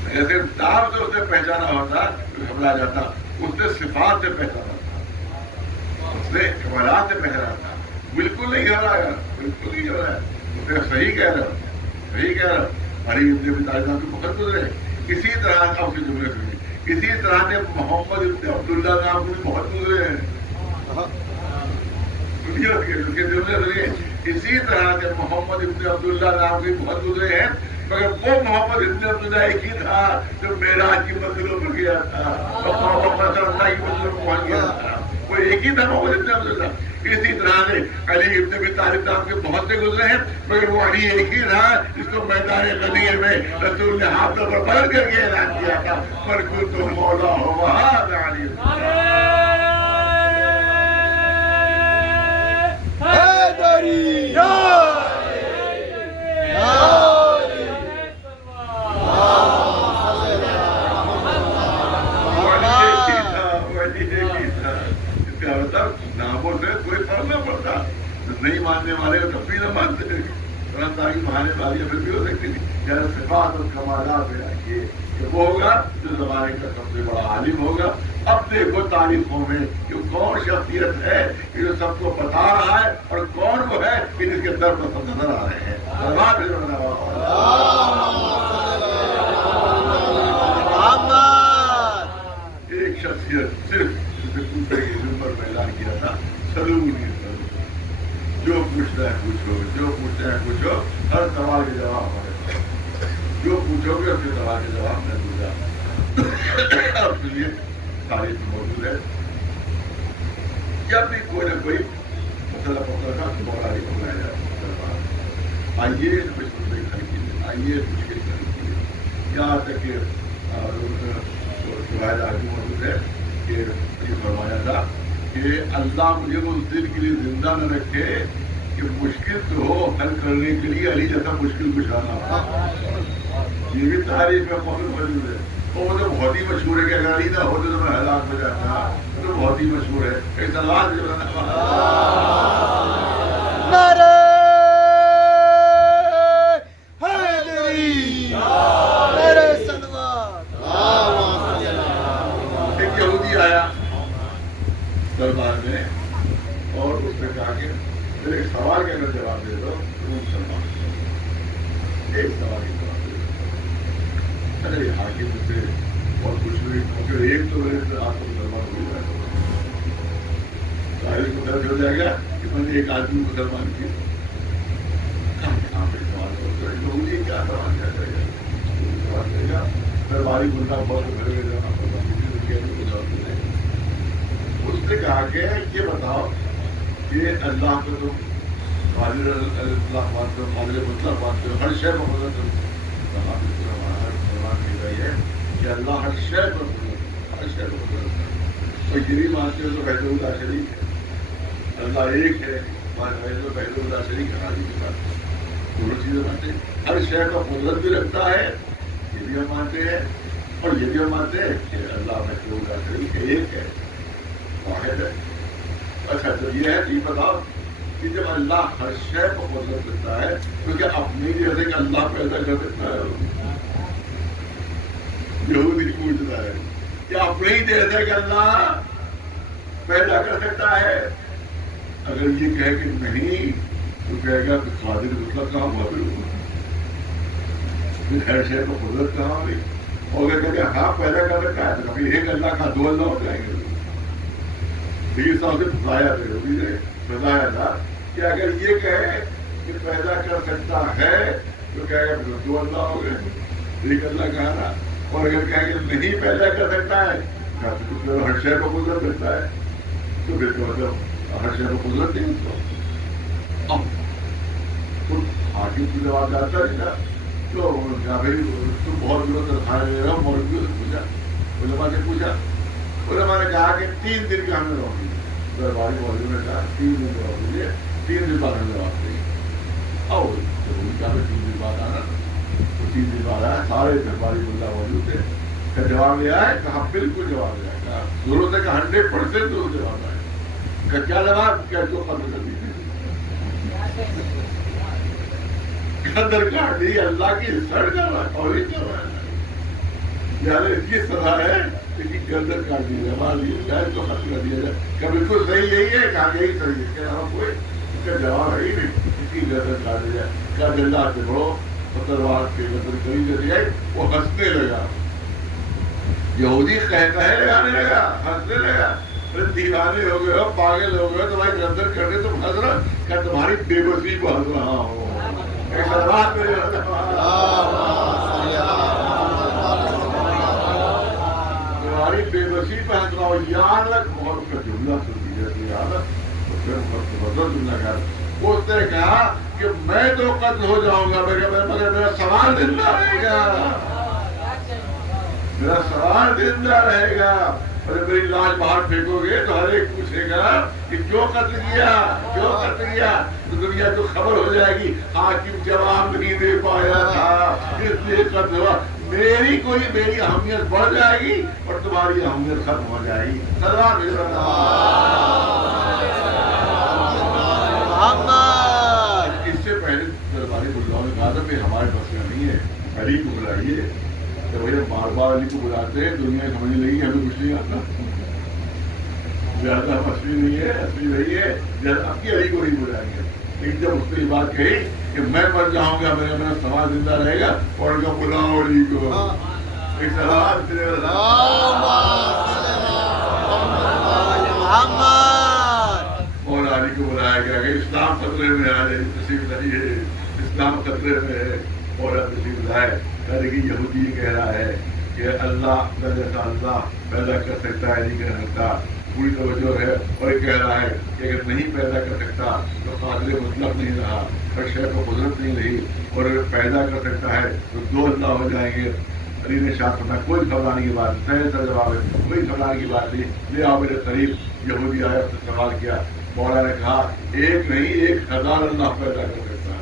اگر صرف نام سے اس نے پہچانا ہوتا تو گھبرا جاتا. اس نے صفات سے پہچانا تھا, اس نے کمالات سے پہچانا تھا. بالکل نہیں گھبرایا, بالکل نہیں گھبرایا. اس نے صحیح کہہ رہا, صحیح کہہ رہا. علی بن ابی طالب کے بہت گزرے. اسی طرح آپ کے جملے سنیے, اسی طرح سے محمد ابن عبداللہ نام کے بہت گزرے ہیں. اسی طرح سے محمد ابن عبداللہ نام کے بہت گزرے ہیں, مگر وہ محمد ابن عبداللہ ایک ہی تھا جو معراج کی منزلوں پر گیا تھا, اللہ کی منزلوں پر پہنچ گیا تھا. وہ ایک ہی تھا محمد ابن عبداللہ. اسی طرح سے علی ابن ابی طالب نام کے بہت سے گزرے ہیں, مگر وہ علی ایک ہی تھا جس کو میدان غدیر میں رسول نے ہاتھوں پر پکڑ کر کے اعلان کیا تھا, پر کنت مولا ہو وہاں علی. ناموں سے کوئی فرق نہ پڑتا. نہیں ماننے والے تب بھی نہ مانتے, تاکہ بہانے والی پھر بھی ہو سکتی تھی. صفات اور کمالات میں آئیے کہ وہ ہوگا جو زمانے کا سب سے بڑا عالم ہوگا. اب دیکھو تاریخوں میں کہ کون شخصیت ہے کہ جو سب کو بتا رہا ہے, اور کون وہ ہے کہ جس کے در پر سب نظر آ رہے ہیں. ایک شخصیت صرف دوسرے کے اوپر میں اعلان کیا تھا, سلونی جو پوچھنا ہے پوچھو, جو پوچھنا ہے پوچھو, ہر سوال کے جواب ہمارے پاس, جو پوچھو گے اس کے سوال کے جواب میں دوں گا. اب سنیے تاریخ میں موجود ہے, جب بھی کوئی نہ کوئی مسئلہ پکڑا تھا تو مولا علی کو بلایا جاتا, آئیے مشکل کھڑی کیجیے, آئیے مشکل کھڑی کیجیے. یہاں تک کہ روایت آگے موجود ہے کہ یہ فرمایا تھا کہ اللہ مجھے اس دن کے لیے زندہ نہ رکھے کہ مشکل تو ہو حل کرنے کے لیے علی جیسا مشکل کشانا ہو. یہ بھی تاریخ میں موجود ہے. وہ تو بہت ہی مشہور ہے کہ اگر علی نہ ہوتے تو میں ہلاک ہو جاتا, تو بہت ہی مشہور ہے. ایک سلوات دربار میں, اور اس نے کہا کہ میرے ایک سوال کا اگر جواب دے دو تو مسلمان. ایک سوال کا جواب دے دو. ارے حاکم مجھ سے اور کچھ نہیں, کیونکہ ایک تو میرے سے آپ کو مسلمان ہو جائے گا, ظاہر کو درج ہو جائے گا کہ میں نے ایک آدمی مسلمان کی. کہاں پہ سوال کرو تو مجھے کیا سوال کیا جائے گا, سوال کرے گا درباری بندہ بہت گھر میں جانا پڑتا. اس نے کہا کہ یہ بتاؤ کہ اللہ کو تم قادر اللہ مانتے ہو, قادر مطلق مانتے ہو, ہر شے کو مدد ہمارا مسلمان کی گئی ہے کہ اللہ ہر شے کو ہر شے کو مدد. اور یہ بھی مانتے ہو تو وحدہ لا شریک ہے, اللہ ایک ہے, وحدہ لا شریک ہے حاجی کے ساتھ. دونوں چیزیں مانتے ہیں. ہر شے کو قدرت بھی رکھتا ہے, یہ بھی ہم مانتے ہیں, اور یہ بھی ہم مانتے ہیں کہ اللہ وحدہ لا شریک ہے, ایک ہے, واحد ہے. اچھا تو یہ ہے, یہ بتاؤ کہ جب اللہ ہر شے کو قدرت رکھتا ہے تو کیا اپنی جیسے کہ اللہ پیدا کر سکتا ہے؟ یہودی پوچھتا ہے کیا اپنی جیسے کہ اللہ پیدا کر سکتا ہے؟ اگر یہ کہے کہ نہیں تو کہے گا کہ قادر مطلق کہاں ہوا, ہر شے کو قدرت کہاں ہوگی؟ اور اگر کہتے ہیں ہاں پیدا کر سکتا ہے تو کبھی ایک اللہ کا دو اللہ ہو جائیں گے. 20 سال سے بتایا تھا کہ اگر یہ کہے کہ پیدا کر سکتا ہے تو کہے گا دو اللہ ہو گئے، ایک اللہ کہا نا. اور اگر کہیں کہ نہیں پیدا کر سکتا ہے تو ہر شے کو قدرت دیتا ہے، تو پھر تو مطلب ہر شے کو قدرت نہیں ہوتا. خود حاکم کی جواب جاتا ہے نا تو کیا بھائی تم بہت دنوں تک کھانے لے رہا ہوں، مولویوں سے پوچھا، علماء سے پوچھا. علماء نے کہا کہ 3 دن کا ہمیں روک دیا. درباری مولویوں نے کہا 3 دن کا روک دیجیے، 3 دن بعد ہمیں جواب دیں گے. اور کیا 3 دن بعد آنا، تو 3 دن بعد آیا. سارے درباری ملا موجود تھے. کا جواب لے آئے، کہا بالکل جواب لے آئے. کہا ضرورت ہے کہ 100% جواب آئے. کہ کیا جواب؟ کیا جو قدر کر دی قدر کاٹ دی اللہ کی سڑ کر رہا ہے اور ہی کر رہا ہے. یعنی اس کی سزا ہے کہ گردن کاٹ دی جائے، مار دی جائے تو ختم کر دیا جائے. کیا بالکل صحیح یہی ہے؟ کہا یہی صحیح ہے. کیا کوئی اس کا جواب ہے ہی نہیں. اس کی گردن کاٹ دی جائے. کیا جلد سے بڑھو پتروار کے گردن کری دے جائے. وہ ہنسنے لگا. یہودی کہنے لگانے لگا، ہنسنے لگا. دیوانے ہو گئے ہو، پاگل ہو گئے، تمہاری گردن کر دے تم ہنس رہا. کیا تمہاری بے بسی کو ہنس رہا ہوں؟ تمہاری بے بسی پہ ہنس رہا ہوں. یاد رکھ بہت کا جملہ سن لیجیے. یاد رکھ بدل جملہ کر. اس نے کہا کہ میں تو قتل ہو جاؤں گا مگر میرا سوال زندہ رہے گا، میرا سوال زندہ رہے گا. اور میری لاش باہر پھینکو گے تو ہر ایک پوچھے گا کہ کیوں قتل کیا، کیوں قتل کیا. تو دنیا کو خبر ہو جائے گی حاکم جواب نہیں دے پایا تھا اس لیے قتل ہوا. میری اہمیت بڑھ جائے گی اور تمہاری اہمیت ختم ہو جائے گی. اس سے پہلے درباری ملاؤں نے کہا تھا کہ ہمارے بس میں نہیں ہے، علی کو بلائیے. تو بھائی بار بار علی کو بلاتے ہیں، دنیا سمجھ لگی ہمیں کچھ نہیں آتا. زیادہ ہم اصلی نہیں ہے، اصلی نہیں ہے. اب کی علی کو نہیں بلائیں گے. لیکن جب اس نے یہ بات کہی کہ میں مر جاؤں گا میرا سماج زندہ رہے گا، اور ان کا بلاؤ علی کو. اور علی کو بلایا گیا کہ اسلام خطرے میں ہے، تشریف نہیں ہے، اسلام خطرے میں ہے. اور تشریف لائے. کہ یہودی کہہ رہا ہے کہ اللہ جیسا اللہ پیدا کر سکتا ہے، نہیں کر سکتا. پوری توجہ ہے. اور یہ کہہ رہا ہے کہ اگر نہیں پیدا کر سکتا تو قادر مطلق نہیں رہا، ہر شے کو قدرت نہیں رہی. اور اگر پیدا کر سکتا ہے تو 2 اللہ ہو جائیں گے. علی نے شاہ فرمایا کوئی گھبرانے کی بات نہیں. سر جواب ہے کوئی گھبرانے کی بات نہیں. لے آؤ میرے قریب. یہودی آیا، اس نے سوال کیا. مولا نے کہا ایک نہیں 1000 اللہ پیدا کر سکتا ہے.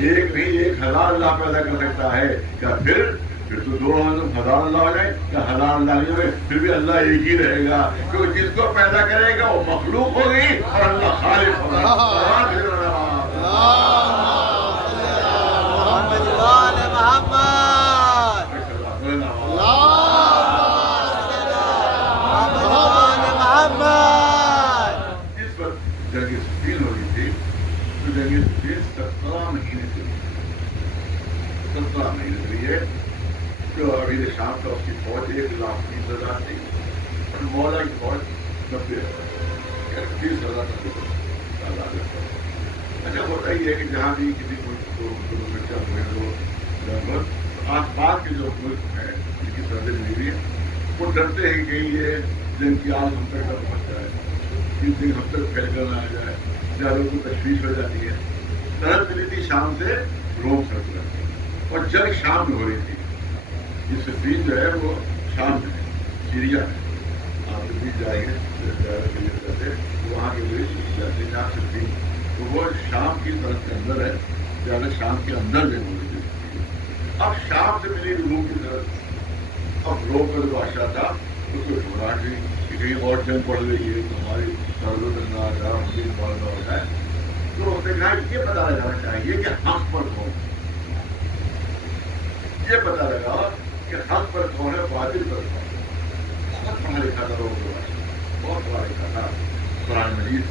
ایک نہیں 1000 اللہ پیدا کر سکتا ہے. کیا پھر تو 2000 اللہ ہو جائے؟ کیا 1000 اللہ نہیں ہوئے؟ پھر بھی اللہ ایک ہی رہے گا، کیونکہ جس کو پیدا کرے گا وہ مخلوق ہوگی اور اللہ خالق ہوگا. اس وقت جنگ صفین ہو رہی تھی تو جنگ صفین 17 مہینے سے 17 مہینے سے ہے. جو ابھی شام کا اس کی فوج 1,20,000 تھی اور مولا کی فوج 90,000 30,000 تعداد. اچھا ہوتا ہی ہے کہ جہاں بھی کسی ملک کو آس پاس کے جو ملک ہیں جن کی سرحدیں ملی ہوئی ہیں وہ ڈرتے ہیں کہ یہ جنگ کی آگ ہم تک پہنچ جائے، یہ جنگ ہم تک پھیل کر نہ آ جائے. زیادہ کو تشویش ہو جاتی ہے. سرحد ملی تھی شام سے روم سرحد اور جنگ شام میں ہو رہی تھی. یہ صفین جو ہے وہ شام میں ہے، سیریا ہے. آپ بھی جائیں گے وہاں کے لیے جاتے ہیں جہاں صفین، تو وہ شام کی طرف کے اندر ہے. زیادہ شام کے اندر جو ہے. اب شام سے ملی روم کی طرف. اب روم کا جو بادشاہ تھا اس کو گھبراہٹ ہوئی کہ کہیں اور جنگ پڑ رہی ہے تو ہماری سرحدوں تک نہ آ جائے، ہم نہ ہو جائے. تو اس نے کہا یہ پتا لگانا چاہیے کہ حق پر کون، یہ پتا لگا کہ حق پر کون ہے، باطل پر کون. بہت پڑھا لکھا تھا روم کا بادشاہ، بہت پڑھا لکھا تھا. قرآن مجید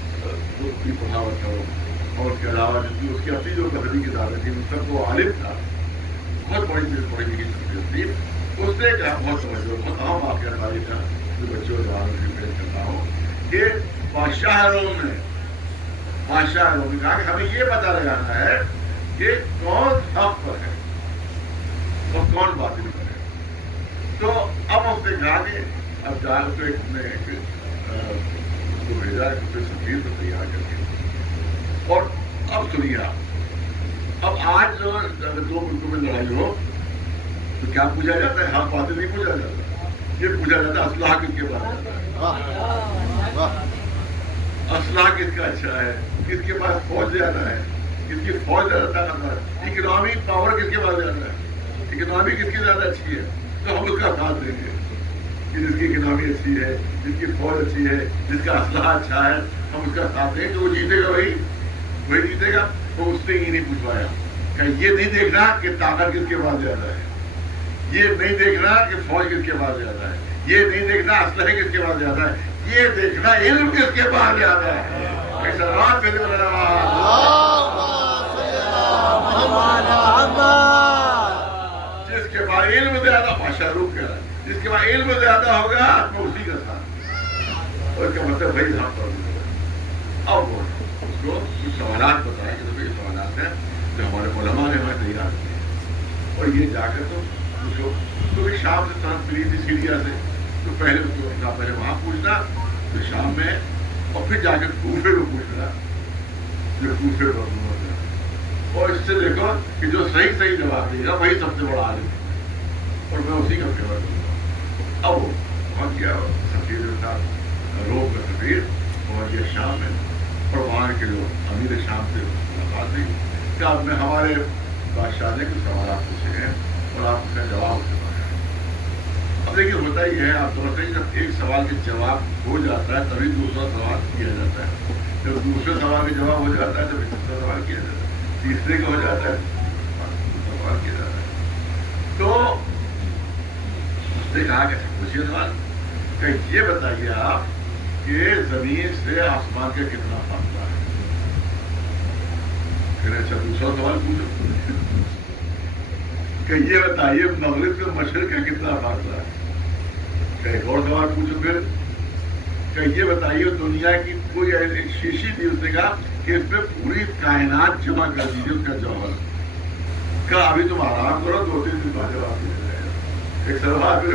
کی پڑھاوٹ کرو اور اس کے علاوہ اس کی اپنی جو مذہبی کتابیں تھیں ان سب کو عالم تھا. بہت بڑی پڑھی لکھی شخصیت تھی. اس نے کہا بہت سمجھو بہت اہم واقعہ تاریخ کا جو بچوں اور جوانوں سے پیش کرتا ہوں کہ بادشاہ روم نے کہا کہ ہمیں یہ پتہ لگانا ہے کہ کون حق پر ہے اور کون باطل پر ہے. تو اب اس نے کہا کہ اب جا اس کو بھیجا کہ سفیر کو تیار کر کے. اور اب سنیے اب آج جو اگر دو ملکوں میں لڑائی ہو تو کیا پوچھا جاتا ہے؟ حق باطل نہیں پوچھا جاتا, یہ پوچھا جاتا ہے اسلحہ کس کے پاس ہے, اسلحہ کس کا اچھا ہے, کس کے پاس فوج زیادہ ہے, کس کی فوج زیادہ طاقتور ہے, اکنامک پاور کس کے پاس زیادہ ہے, اکنامی کس کی زیادہ اچھی ہے. تو ہم اس کا ساتھ دیں گے کہ جس کی اکنامی اچھی ہے, جس کی فوج اچھی ہے, جس کا اسلحہ اچھا ہے, ہم اس کا ساتھ دیں گے. وہ جیتے گا وہی جیتے گا. تو اس نے یہ نہیں پوچھوایا کہ یہ نہیں دیکھنا کہ طاقت کس کے پاس زیادہ ہے, یہ نہیں دیکھنا کہ فوج کس کے پاس زیادہ ہے, یہ نہیں دیکھنا اسلحے کس کے پاس زیادہ ہے, یہ دیکھنا علم کس کے پاس زیادہ ہے. جس کے پاس علم زیادہ بادشاہ روک کہہ رہا ہے, جس کے پاس علم زیادہ ہوگا تو اسی کا ساتھ. اور اس کا مطلب بھائی صاحب پر اب اس کو کچھ سوالات بتائے کہ یہ سوالات ہیں جو ہمارے علماء نے ہمیں تیار کیے. اور یہ جا کر تو پوچھو تو شام سے طرف ملی تھی سیریا سے, تو پہلے وہاں پوچھنا, تو شام میں, اور پھر جا کر کوفے کو پوچھنا جو کوفے پر حکومت ہے. اور اس سے دیکھو کہ جو صحیح جواب دے گا وہی سب سے بڑا عالم ہے, اور میں اسی کا فیور کروں گا. اب وہ پہنچ گیا سفیر کے ساتھ, روم کا سفیر پہنچ گیا شام میں, اور وہاں کے جو امیر شام سے ملاقات ہوئی کہ اب میں ہمارے بادشاہ نے کچھ سوالات پوچھے ہیں اور آپ اس کا جواب دے. اب دیکھیے ہوتا ہی ہے, آپ سمجھتے ہیں جب ایک سوال کا جواب ہو جاتا ہے تبھی دوسرا سوال کیا جاتا ہے, جب دوسرے سوال کا جواب ہو جاتا ہے تبھی تیسرا سوال کیا جاتا ہے, تیسرے کا ہو جاتا ہے دوسرا سوال کیا جاتا ہے. تو اس نے کہا کہ پوچھیے سوال کہ یہ بتائیے آپ کہ زمین سے آسمان کا کتنا فاصلہ ہے. پھر اچھا دوسرا سوال پوچھو کہ یہ بتائیے مغرب سے مشرق کا کتنا فاصلہ ہے. ایک اور سوال پوچھو پھر کہ یہ بتائیے دنیا کی کوئی ایک شیشی تھی, اس نے کہا کہ اس پہ پوری کائنات جمع کر دیجیے اس کا جوہر. کہ ابھی تم آرام کرو, 2-3 دن بعد جواب دے جائے گا. ایک سوال پھر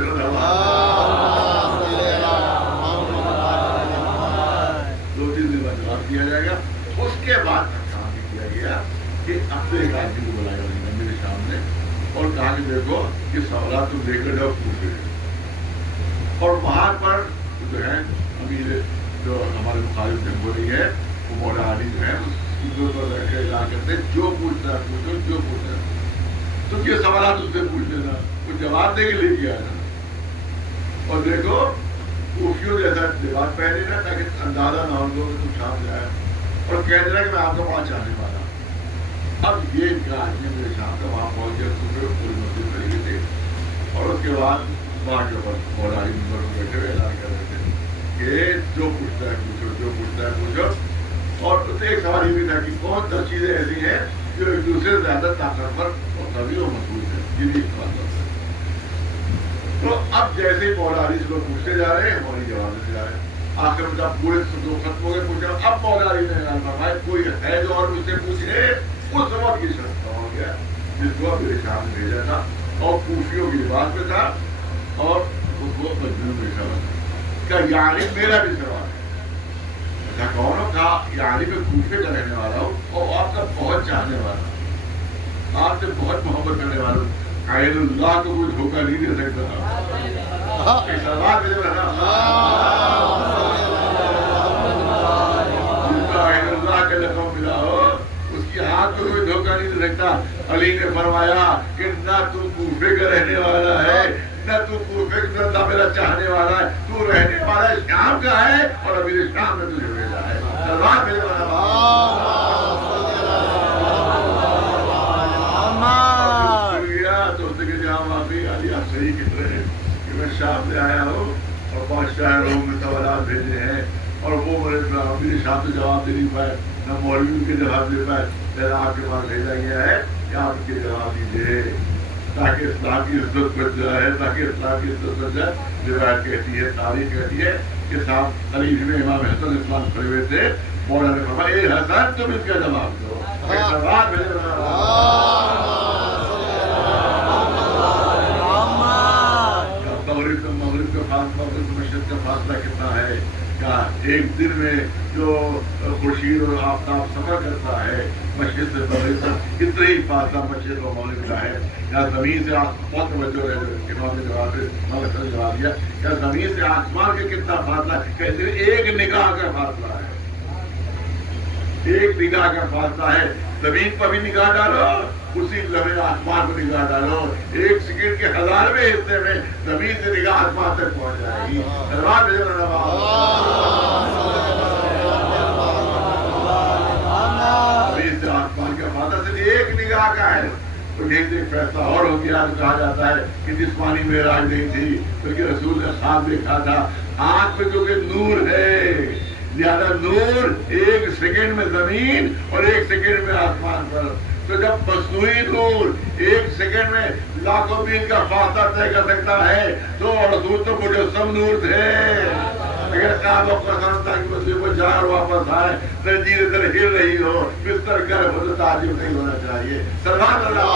2-3 دن بعد جواب دیا جائے گا. اس کے بعد کام کیا گیا کہ اپنے ایک آدمی کو بلایا میرے سامنے اور کہا کہ دیکھو یہ سوالات تم لے کر جاؤ پوچھے. اور وہاں پر جو ہے ابھی جو ہمارے مخالف جنگ ہو رہی ہے وہ مولا علی جو ہے اس پر بیٹھ کے اعلان کرتے ہیں جو پوچھنا ہے پوچھو, جو پوچھنا ہے تو یہ سوالات اس سے پوچھ لینا, وہ جواب دے کے لے کے آنا. اور دیکھو کوفیوں جیسا لباس پہنے نا تاکہ اندازہ نہ ہو کہ تم شام جائے, اور کہہ دینا کہ میں آپ کا وہاں چاہنے والا. اب یہ آدمی میرے شام کا وہاں پہنچ گیا تو پوری مسجد کری ہوئی تھی, اور اس کے بعد وہاں کے اوپر مولا علی ممبر میں بیٹھے ہوئے اعلان کر رہے تھے کہ جو پوچھتا ہے پوچھو, جو پوچھتا ہے پوچھو. اور اس سے ایک سوال یہ بھی تھا کہ کون 10 چیزیں ایسی ہیں جو ایک دوسرے سے زیادہ طاقتور اور قوی اور مضبوط ہیں. یہ بھی سوال کرتا ہے. تو اب جیسے ہی مولا علی سے لوگ پوچھتے جا رہے ہیں ہماری جواب دیتے جا رہے ہیں. آخر میں جب پورے جو ختم ہو گئے پوچھا, اب مولا علی نے اعلان فرمایا کوئی ہے جو اور مجھ سے پوچھے. اس وقت کی شخص ہو گیا جس کو میرے سامنے بھیجا تھا اور کوفیوں کی لباس میں تھا اور اس کو مجنون بیٹھا ہوا تھا. کیا یہ عالم میرا بھی سوال ہے. اچھا کون ہو؟ کہا یہ عالم میں کوفے کا رہنے والا ہوں اور آپ کا بہت چاہنے والا ہوں, آپ سے بہت محبت کرنے والا ہوں. عین اللہ کو کوئی دھوکہ نہیں دے سکتا. سوال جس کا عین اللہ کا لقب ملا ہو اس کی ہاتھ کو کوئی دھوکہ نہیں دے سکتا. علی نے فرمایا کہ نہ تو کوفے کا رہنے والا ہے, نہ تو کوفے کا میرا چاہنے والا ہے, تو رہنے والا شام کا ہے اور ابھی شام میں تجھے بھیجا ہے. تو اس نے کہا جہاں واقعی علی آپ صحیح کہہ رہے ہیں کہ میں شام سے آیا ہوں اور بادشاہ روم میں سوالات بھیجے ہیں اور وہ میرے شام سے جواب دے نہیں پائے, نہ مولوی کے جواب دے پائے. میرا آپ کے پاس بھیجا گیا ہے کہ آپ کے جواب دیجیے. تاکہ اسلام کی عزت بچ جائے، تاکہ اسلام کی عزت بچ جائے۔ روایت کہتی ہے، تاریخ کہتی ہے کہ صاحب خلیفے میں امام حسن اسلام کھڑے ہوئے تھے، مولا نے فرمایا اے حسن تم اس کا جواب دو۔ مغرب کا فاصلہ، مشرق کا فاصلہ کتنا ہے؟ کیا ایک دن میں جو خورشید اور آفتاب سفر کرتا ہے مشرق سے مغرب تک، اتنا ہی فاصلہ مشرق اور مغرب کا ہے۔ یا زمین سے بہت توجہ ہے، امام نے جواب دیا، کیا زمین سے آسمان کا کتنا فاصلہ ہے؟ کہتے ہیں ایک نگاہ کا فاصلہ ہے، ایک نگاہ کا فاصلہ ہے۔ زمین پر بھی نگاہ ڈالو، اسی لمحے آسمان کو نگاہ ڈالو، ایک سیکنڈ کے 1000ویں حصے میں زمین سے نگاہ آسمان تک پہنچ جائے گی۔ زمین سے آسمان کا فاصلہ صرف ایک نگاہ کا ہے۔ تو ایک فیصلہ اور ہو گیا، کہا جاتا ہے کہ جسمانی معراج نہیں تھی بلکہ رسول نے خواب دیکھا تھا۔ آنکھ میں کیونکہ نور ہے، لہذا نور ایک سیکنڈ میں زمین اور ایک سیکنڈ میں آسمان پر۔ تو جب مصنوعی نور ایک سیکنڈ میں لاکھوں میل کا فاصلہ طے کر سکتا ہے تو رسول تو مجسم نور تھے۔ اگر کام قسم تھا کہ مسیح کو جان واپس آئے، تنجیر در ہل رہی ہو، بستر گرم ہو تو تعجب نہیں ہونا چاہیے۔ سبحان اللہ۔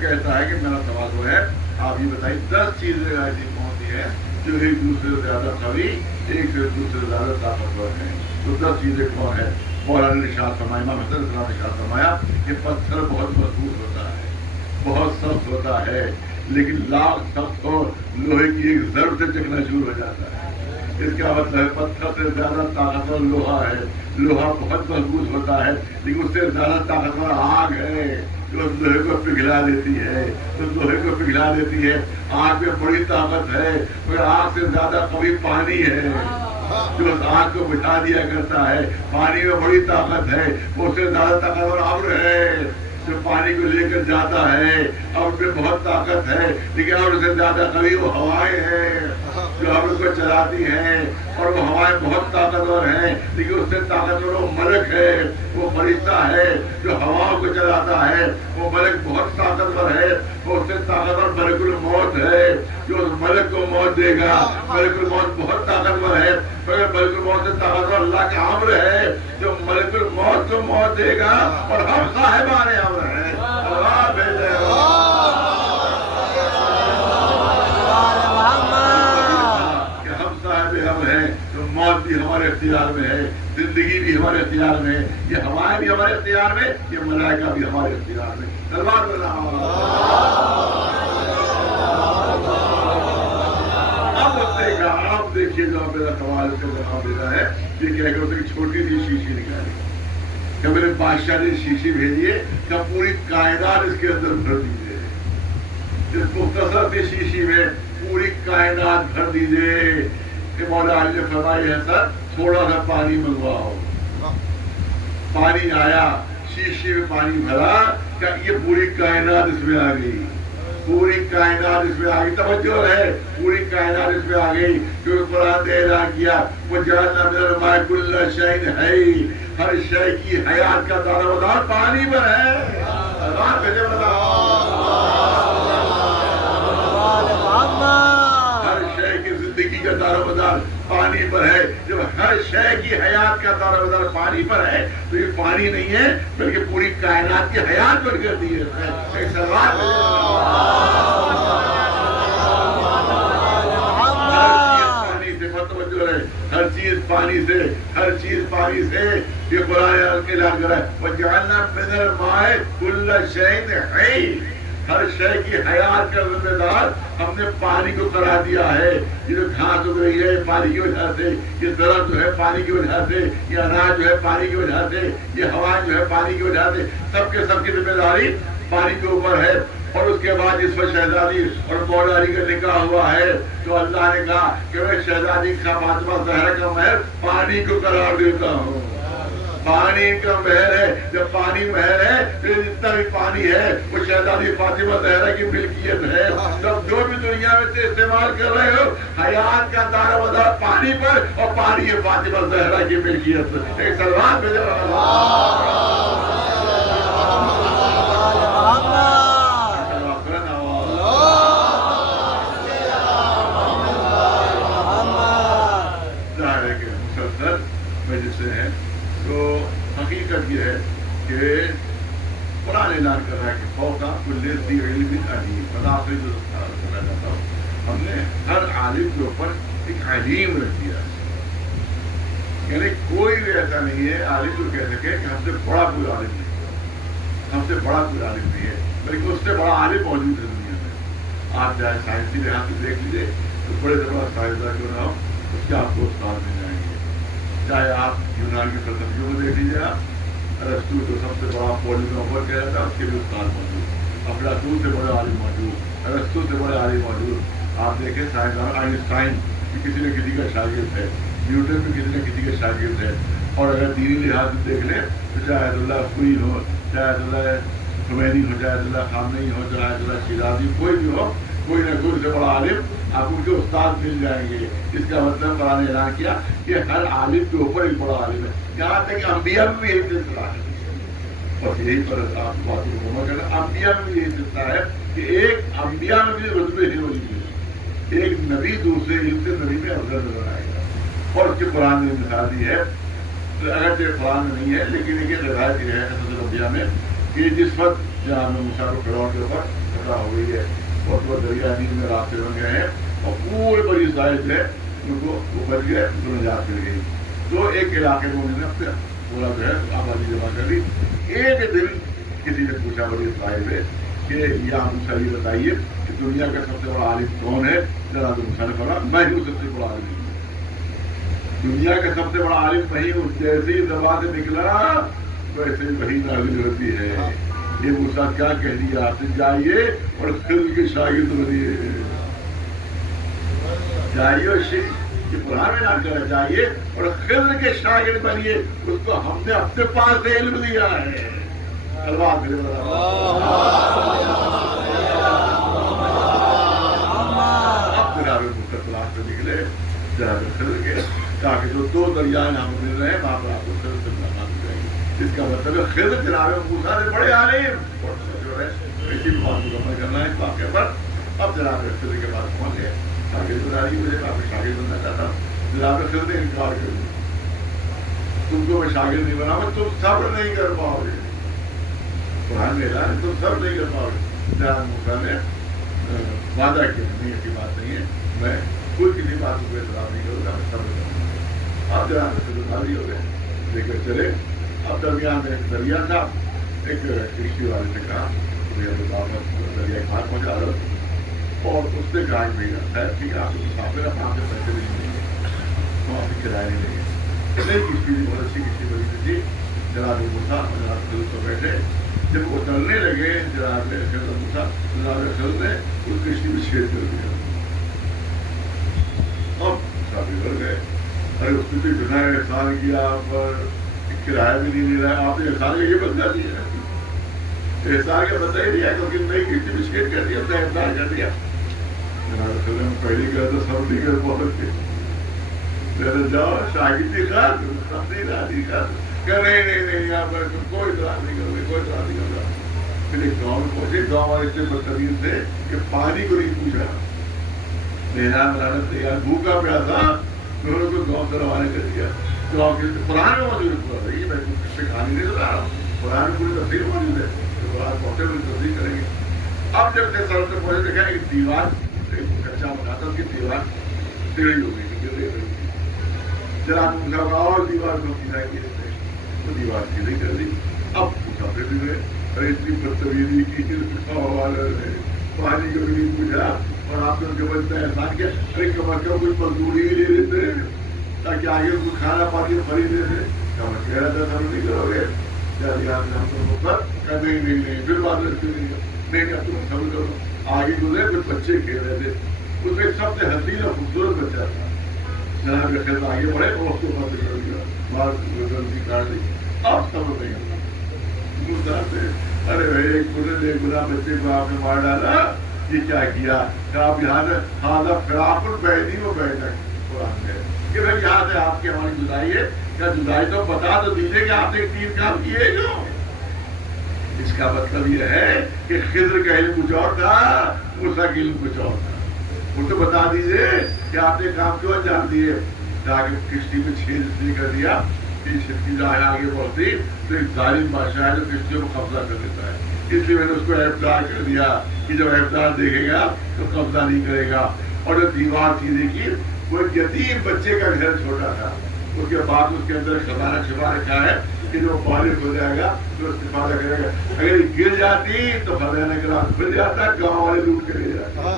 کہتا ہے کہ میرا سوال وہ ہے، آپ یہ بتائیے 10 چیزیں ایسی کون سی ہیں جو ایک دوسرے سے زیادہ قوی، ایک سے دوسرے سے زیادہ طاقتور ہیں؟ تو 10 چیزیں کون ہیں؟ مولانا نے ارشاد فرمایا، امام حسن نے ارشاد فرمایا کہ پتھر بہت مضبوط ہوتا ہے، بہت سخت ہوتا ہے، لیکن لاکھ سخت ہو لوہے کی ایک ضرب سے چکنا شروع ہو جاتا ہے۔ اس کا مطلب ہے پتھر سے زیادہ طاقتور لوہا ہے، لوہا بہت مضبوط ہوتا ہے لیکن اس سے زیادہ طاقتور آگ ہے جو اس لوہے کو پگھلا دیتی ہے، اس لوہے کو پگھلا دیتی ہے۔ آگ میں بڑی طاقت ہے، مگر آگ سے زیادہ قوی پانی ہے جو اس آگ کو بجھا دیا کرتا ہے۔ پانی میں بڑی طاقت ہے، اس سے زیادہ طاقتور ابر ہے جو پانی کو لے کر جاتا ہے، ابر میں بہت طاقت ہے لیکن ابر سے زیادہ قوی وہ ہوائیں ہیں جو ابر کو چلاتی ہیں، اور وہ ہوائیں بہت طاقتور ہیں لیکن اس سے طاقتور وہ ملک ہے، وہ فرشتہ ہے جو ہواؤں کو چلاتا ہے، وہ ملک بہت طاقتور ہے، وہ اس سے طاقتور ملک الموت ہے جو اس ملک کو موت دے گا۔ ملک الموت بہت طاقتور ہے مگر ملک الموت سے طاقتور اللہ کا امر ہے جو ملک الموت کو موت دے گا، اور ہم صاحبان امر ہیں۔ اللہ بھیجے موت بھی ہمارے اختیار میں ہے، زندگی بھی ہمارے اختیار میں ہے، یہ ہوائیں بھی ہمارے اختیار میں، یہ ملائکہ بھی ہمارے اختیار میں۔ تلوار آپ دیکھیے جو میرا سوال اس کا جواب دینا ہے، یہ کہہ کر اسے چھوٹی سی شیشی نکالی کہ میرے بادشاہ نے شیشی بھیجیے کہ پوری کائنات اس کے اندر بھر دیجیے، اس مختصر سی شیشی میں پوری کائنات بھر دیجیے۔ مولا علی نے فرمایا ہے سر تھوڑا سا پانی منگواؤ۔ پانی آیا، شیشے میں پانی بھرا، کہ یہ پوری کائنات اس میں آ گئی، پوری کائنات اس میں آ گئی۔ توجہ ہے، پوری کائنات اس میں آ گئی کیونکہ قرآن نے اعلان کیا وَجَعَلْنَا مِنَ الْمَاءِ كُلَّ شَيْءٍ حَيٍّ، ہر شے کی حیات کا دار و مدار پانی پر ہے۔ زندگی کا دار و مدار پانی پر ہے۔ جب ہر شے کی حیات کا دار و مدار پانی پر ہے تو یہ پانی نہیں ہے بلکہ پوری کائنات کی حیات بن کر دی ہے۔ ایک سوال پانی سے متوجہ ہے، ہر چیز پانی سے، ہر چیز پانی سے۔ یہ قرآن اعلان کر رہا ہے وَجَعَلْنَا مِنَ الْمَاءِ كُلَّ شَيْءٍ حَيٍّ، ہر شے کی حیات کا ذمہ دار ہم نے پانی کو قرار دیا ہے۔ یہ جو گھاس اگ رہی ہے پانی کی وجہ سے، یہ درخت جو ہے پانی کی وجہ سے، یہ اناج جو ہے پانی کی وجہ سے، یہ ہوائیں جو ہے پانی کی وجہ سے، سب کے سب کی ذمہ داری پانی کے اوپر ہے۔ اور اس کے بعد اس پر شہزادی اور مولا علی کا نکاح ہوا ہے تو اللہ نے کہا کہ میں شہزادی کا فاطمہ زہرا کا مہر پانی کو قرار دیتا ہوں، پانی کا محل ہے. جب پانی محل ہے پھر جتنا بھی پانی ہے وہ شہزادی فاطمہ زہرا کی ملکیت ہے. تب جو بھی دنیا میں سے استعمال کر رہے ہو حیات کا دار و مدار پانی پر اور پانی ہے فاطمہ زہرا کی ملکیت. ایک سلوات بھیجو. مجلسیں ہیں تو حقیقت یہ ہے کہ قرآن اعلان کر رہا ہے کہ فوقا کل ذی علم علیم. آخری جو کرنا چاہتا ہوں ہم نے ہر عالم کے اوپر ایک علیم رکھ دیا ہے. یعنی کوئی بھی ایسا نہیں ہے عالم جو کہہ سکے کہ ہم سے بڑا کوئی عالم نہیں ہے, ہم سے بڑا کوئی عالم نہیں ہے, بلکہ اس سے بڑا عالم موجود ہے دنیا میں. آپ چاہے سائنسی لحاظ سے دیکھ لیجیے تو بڑے سے بڑا سائنسداں کیوں نہ ہو اس کے آپ کو استاد مل جائیں گے. چاہے آپ یونان کی فلسفیوں میں دیکھ لیجیے, آپ ارسطو جو سب سے بڑا پولینومر کہہ رہا تھا اس کے بھی استاد موجود, افلاطون سے بڑے عالم موجود, ارسطو سے بڑے عالم موجود. آپ دیکھیں سائنسدان آئنسٹائن کسی نہ کسی کا شاگرد ہے, نیوٹن بھی کسی نہ کسی کا شاگرد ہے. اور اگر دینی لحاظ سے دیکھ لیں تو چاہے آیت اللہ خوئی ہو, چاہے آیت اللہ خمینی ہو, چاہے آیت اللہ خامنئی ہو, چاہے آیت اللہ شیرازی, کوئی بھی ہو, کوئی نہ کوئی سے بڑا عالم آپ ان کے استاد مل جائیں گے. اس کا مطلب قرآن نے اعلان کیا کہ ہر عالم کے اوپر ایک بڑا عالم ہے. یہاں تک کہ انبیاء میں بھی یہی سلسلہ ہے. اور یہی پر آپ بات کو مکمل کرنا, انبیاء میں بھی یہی سلسلہ ہے کہ ایک انبیاء میں بھی رتبے ہی ہوئی ہے. ایک نبی دوسرے علم سے نبی میں افضل نظر آئے گا. اور اس کے قرآن نے مثال دی ہے, اگرچہ قرآن میں نہیں ہے لیکن ایک روایت یہ ہے حضرت الانبیاء میں کہ جس وقت جہاں میں موسیٰ کو فرعون کے اوپر خطا ہو گئی ہے اور وہ دریا نیل میں راستے بن گئے ہیں اور پورے بڑی اسرائیل جو ہے ان کو وہ بچ گئے, ان کو نجات مل گئی. تو ایک علاقے میں انہوں نے اپنے پورا جو ہے آبادی جمع کر لی. ایک دن کسی نے پوچھا بڑی اسرائیل میں کہ یا موسیٰ یہ بتائیے کہ دنیا کا سب سے بڑا عالم کون ہے؟ جناب موسیٰ نے فرمایا میں ہوں سب سے بڑا عالم. دنیا کا سب سے بڑا عالم وہی ہوں. جیسے ہی زبان سے نکلا ویسے ہی وہی نازل ہوتی ہے. یہ موسیٰ کیا کہہ دیا, آپ سے جائیے اور خضر کے شاگرد بنیے. جائیے اور یہ قرآن میں نہ کرا, جائیے اور خضر کے شاگرد بنیے. اس کو ہم نے اپنے پاس سے علم دیا ہے. اب جناب مستقلاف سے نکلے جناب خضر کے, تاکہ جو دو دریائے ہم مل رہے ہیں وہاں پر آپ کو خضر سے ملاقات ہو جائے گی. اس کا مطلب ہے خضر جناب موسیٰ سے بڑے عالم. جو ہے اسی بات کو مکمل کرنا ہے اس واقعے پر. اب جناب خضر کے پاس پہنچ گئے, شاگرد بنا رہی, مجھے آپ شاگرد بننا چاہتا ہوں. جناب خضر نے انکار کر دیا, تم کو میں شاگرد نہیں بناؤں, تم صبر نہیں کر پاؤ گے. قرآن میں اعلان تم صبر نہیں کر پاؤ گے. جناب موسیٰ نے وعدہ کیا نہیں ایسی بات نہیں ہے, میں کوئی کسی بات کو اعتراف نہیں کروں گا, میں صبر کروں گا. اب جناب خضر راضی ہو گئے, لے کر چلے. اب درمیان میں ایک دریا تھا, ایک کشتی والے نے کہا دریا گھاٹ پہنچا رہا, اور اس نے کہا کہ بھائی خیر ٹھیک ہے آپ کو مسافر آپ سے پیسے بھی نہیں دیں گے, ہم آپ کی کرایہ نہیں لیں گے. نئی کشتی تھی, بہت اچھی کشتی بنی تھی. جناب موسیٰ جناب خضر تو بیٹھے, جب وہ چلنے لگے جناب موسیٰ جناب خضر نے اس کشتی میں چھیڑ کر دیا. اب مسافر بڑھ گئے, ارے اس نے بھی بنا احسان کیا آپ پر, کرایہ بھی نہیں لے رہا ہے, آپ نے احسان کا یہ بدلا دیا ہے. احسان کا بدلا ہی دیا کیونکہ نئی کشتی میں چھیڑ کر دیا, اس نے احسان کر دیا. جناب خضر نے پہلی کہا تو سب نہیں کر پہنچ کے جاؤ شاگردی کر اپنی دادی کر کہ نہیں یہاں پر کوئی اعتراض نہیں کرو گے, کوئی اعتراض نہیں کروں گا. پھر ایک گاؤں میں پہنچے, گاؤں والے اتنے بدتمیز تھے کہ پانی کو نہیں پوچھا. مہمان بنانا تیار, بھوکا پیاسا, دونوں کو گاؤں سے روانہ کر دیا. گاؤں کے قرآن میں موجود ہے, یہ میں کچھ کہانی نہیں بتا رہا ہوں, قرآن میں پوری تفصیل موجود ہے, تو قرآن پہنچے ہوئے تفصیل کریں گے. اب جب سے سڑک سے پہنچے دیکھا ایک دیوار کچا بنا تھا, اس کی دیوار ٹیڑھی ہو گئی, گر گئی. جناب موسیٰ کا اور دیوار کو سیدھا کیے تھے, وہ دیوار سیدھی کر دی. اب مسافر بھی ہوئے, ارے اتنی بدتمیزی کی پانی کو بھی نہیں پوچھا, اور آپ نے ان کے بچہ احسان کیا, ارے کم از کم کچھ مزدوری ہی لے لیتے تاکہ آگے ان کو کھانا پانی خرید لیتے. کم از کہہ رہا تھا سب نہیں کرو گے, ہم پر نہیں, پھر بات نہیں اب تم سب کرو. آگے گزرے کچھ بچے کھیل رہے تھے, اس میں سب سے حسین اور خوبصورت بچہ تھا. جناب خضر آگے بڑھے اور اس کو غلطی کاٹ دی. ایک گناہ بچے کو آپ نے مار ڈالا، یہ کیا کیا کہ آپ یہاں سے خاصا فراق البینی و بینک قرآن ہے کہ بھائی یہاں سے آپ کی ہماری جدائی ہے، کیا جدائی تو بتا تو دیجیے کہ آپ نے ایک تین کام کیے کیوں؟ اس کا مطلب یہ ہے کہ خضر کا علم کچھ اور تھا، موسیٰ کا علم کچھ اور تھا. وہ تو بتا دیجیے کہ آپ نے کام کیوں انجام دیے. تاکہ کشتی میں چھید اس لیے کر دیا کہ کی راہ آگے بڑھتی تو ایک ظالم بادشاہ ہے جو کشتیوں کو قبضہ کر لیتا ہے، اس لیے میں نے اس کو عہدیدار کر دیا کہ جب عہدیدار دیکھے گا تو قبضہ نہیں کرے گا. اور جو دیوار تھی دیکھی وہ ایک یتیم بچے کا گھر چھوٹا تھا، اس کے بعد اس کے اندر خزانہ چھپا رکھا ہے کہ جو بالغ ہو جائے گا تو استفادہ کرے گا. اگر یہ گر جاتی تو خزانہ کا راز کھل جاتا، گاؤں والے لوٹ کے لے جاتے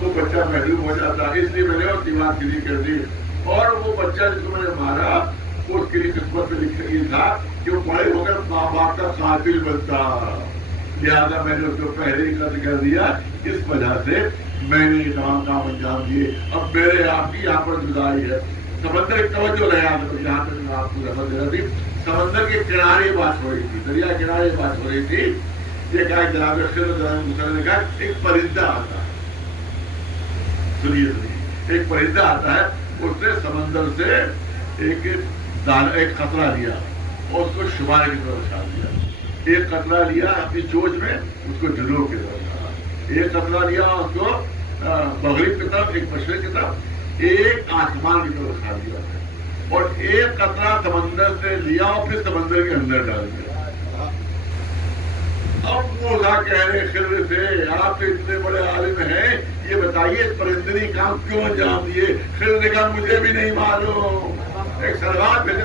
تو بچہ محروم ہو جاتا. اس لیے میں نے اور دیوار کھلی کر دی. اور وہ بچہ جس کو میں نے مارا اس کے لیے قسمت میں لکھا یہ تھا کہ وہ بڑے ہو کر ماں باپ کا قاتل بنتا، لہٰذا میں نے اس کو پہلے ہی قتل کر دیا. اس وجہ سے میں نے یہ تمام کام انجام دیے. اب میرے آپ کی یہاں پر جدائی ہے. سمندر ایک توجہ رہے یہاں تک میں آپ کو رفت دے رہا تھی. سمندر کے کنارے بات ہو رہی تھی، دریا کنارے بات ہو رہی تھی. یہ کہا جناب خضر نے کہا ایک پرندہ آتا ہے، سنیے ایک پرندہ آتا ہے، اس نے سمندر سے ایک قطرہ لیا اور اس کو شمال کی طرف اچھال دیا. ایک قطرہ لیا اپنی چوچ میں، اس کو جنوب کی طرف اچھالا. ایک قطرہ لیا اس کو مغرب کی طرف، ایک مشرق کی طرف، ایک آسمان کی طرف اچھال دیا. اور ایک قطرہ سمندر سے لیا اور پھر سمندر کے اندر ڈال دیا. اب موسیٰ کہہ رہے خضر سے آپ اتنے بڑے عالم ہیں، یہ بتائیے اس پرندے نے کام کیوں انجام دیے؟ خضر نے کہا مجھے بھی نہیں معلوم. ایک سلوات بھیجے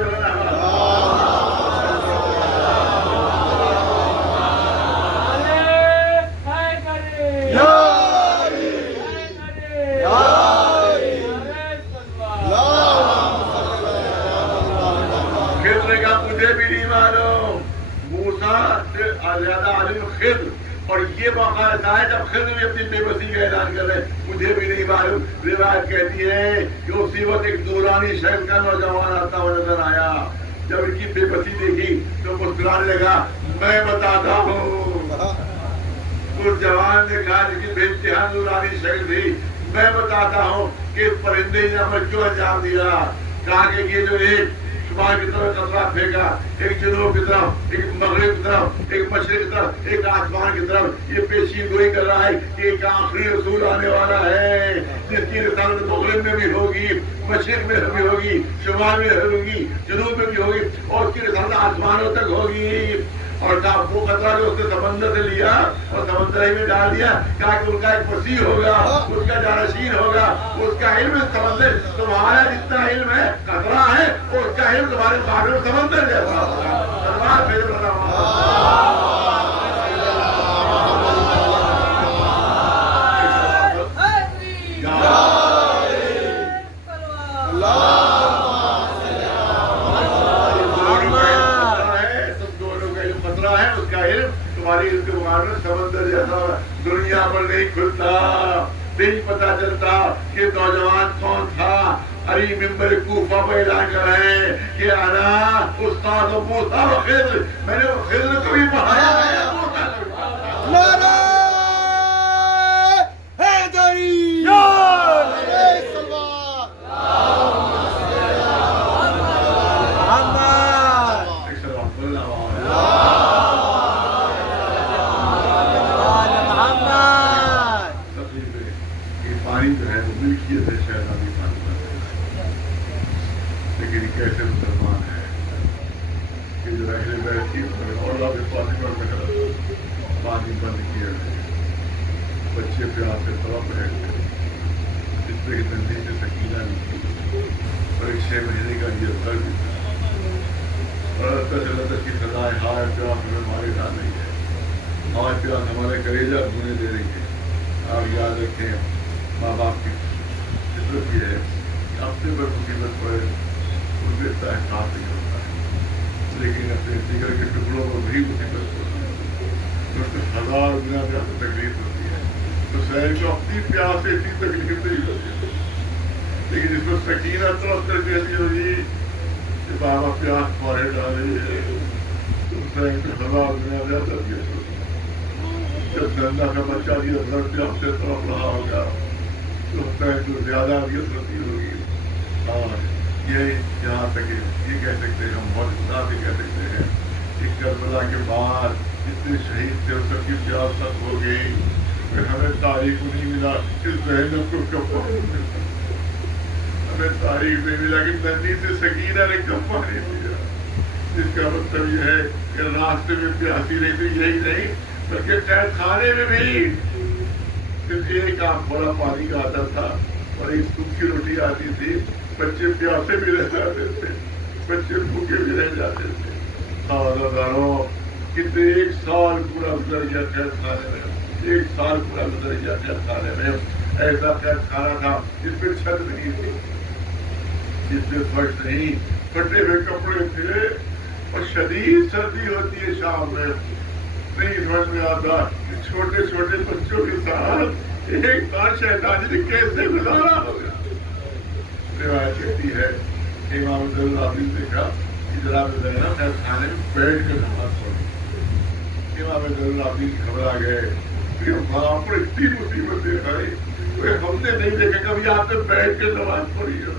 زیادہ عالم خضر. اور یہ موقع ایسا ہے جب خضر بھی اپنی بے بسی کا اعلان کر رہے مجھے بھی نہیں معلوم. روایت کہتی ہے کہ اسی وقت ایک دورانی شہر کا نوجوان آتا ہوا نظر آیا. جب ان کی بے بسی دیکھی تو مسکرانے لگا، میں بتاتا ہوں. اس جوان نے کہا جس کی بے انتہا دورانی شہر تھی، میں بتاتا ہوں کہ اس پرندے نے عمل کیوں انجام دیا. کہا کہ یہ جو ایک شمال کی طرف قطرہ پھینکا، ایک جنوب کی طرف، ایک مغرب کی طرف، ایک مشرق کی طرف، ایک آسمان کی طرف، یہ پیشین گوئی کر رہا ہے کہ ایک آخری رسول آنے والا ہے جس کی رسالت مغرب میں بھی ہوگی، مشرق میں بھی ہوگی، شمال میں بھی ہوگی، جنوب میں بھی ہوگی، اور اس کی رسالت آسمانوں تک ہوگی. اور وہ قطرہ جو اس نے سمندر سے لیا اور سمندر ہی میں ڈال دیا، کہا کہ ان کا ایک مسیح ہوگا، اس کا جانشین ہوگا. اس کا علم سمندر تمہارا جتنا علم ہے قطرہ ہے، اور اس کا علم تمہارے باہر سمندر جیسا ہوگا. سلوات بھیجو سمندر جیسا. دنیا پر نہیں کھلتا، نہیں پتا چلتا کہ نوجوان کون تھا. علی ممبر کوفہ پہ اعلان کر رہے ہیں کہ انا استاد موسیٰ و خضر، میں نے خضر کو بھی پڑھایا ہے. لیکن کیسے مسلمان ہے کہ جو اہل بیت کی پانی بند کیا ہے، بچے پیار سے تڑپ رہے تھے، اس پہ ٹھنڈی سے سکینہ نہیں تھی، اور ایک 6 مہینے کا یہ گھر بھی تھا. اور اللہ کی سزائے ہائے پیاس ہمیں مارے ڈال رہی ہے، ہائے پیاس ہمارے کلیجہ دھونے دے رہی ہے. آپ یاد رکھیں ماں باپ کی فطرت یہ ہے کہ اپنے پر مصیبت پڑے ان کو اتنا احساس نہیں ہوتا ہے، لیکن اپنے جگر کے ٹکڑوں پر بھی مصیبت ہوتی ہے، اس کو 1000 گنا زیادہ تکلیف ہوتی ہے. تو شہر کو اپنی پیاس سے اتنی تکلیف نہیں ہوتی ہے، لیکن اس کو سکینہ طرف کر کے ایسی ہوگی کہ بابا پیاس مارے ڈالے، تو شہر کو 1000 گنا زیادہ تکلیف ہوتی ہے. جب نندا کا بچہ بھی حضرت سے اپنے طرف رہا ہوگا تو حسین کو زیادہ عزت ہوتی ہوگی. اور یہ یہاں تک یہ کہہ سکتے ہیں، ہم بہت خدا سے کہہ سکتے ہیں کہ کربلا کے بعد جتنے شہید تھے سب کی پیاس ختم ہو گئی. پھر ہمیں تاریخ کو نہیں ملا اس زینب کو کب پانی ملا، ہمیں تاریخ نہیں ملا کہ ننی سے سکینہ نے کب پانی پیا. جس کا مطلب یہ ہے کہ راستے میں پیاسی رہی تھی، یہی نہیں بلکہ قید خانے میں بھی صرف ایک آنکھ بڑا پانی کا آتا تھا اور ایک سوکھی روٹی آتی تھی. بچے پیاسے بھی رہ جاتے تھے، بچے بھوکے بھی رہ جاتے تھے. کتنے 1 سال پورا گزر گیا قید خانے میں، 1 سال پورا گزر گیا قید خانے میں. ایسا قید خانہ تھا جس پہ چھت نہیں تھی، جس پہ فرش نہیں، پھٹے ہوئے کپڑے تھے اور شدید سردی ہوتی ہے شام میں. نہیں سمجھ میں آتا کہ چھوٹے چھوٹے بچوں کے ساتھ ایک بار شیطانی نے کیسے گزارا ہوگا. روایت کہتی ہے کہ امام ذوالعابدین نے کہا کہ جناب زینب قید خانے میں بیٹھ کر نماز پڑھی. امام ذوالعابدین گھبرا گئے کہ وہاں پر اتنی مصیبتیں آئی، ہم نے نہیں دیکھا کبھی آپ نے بیٹھ کر نماز پڑھی ہو.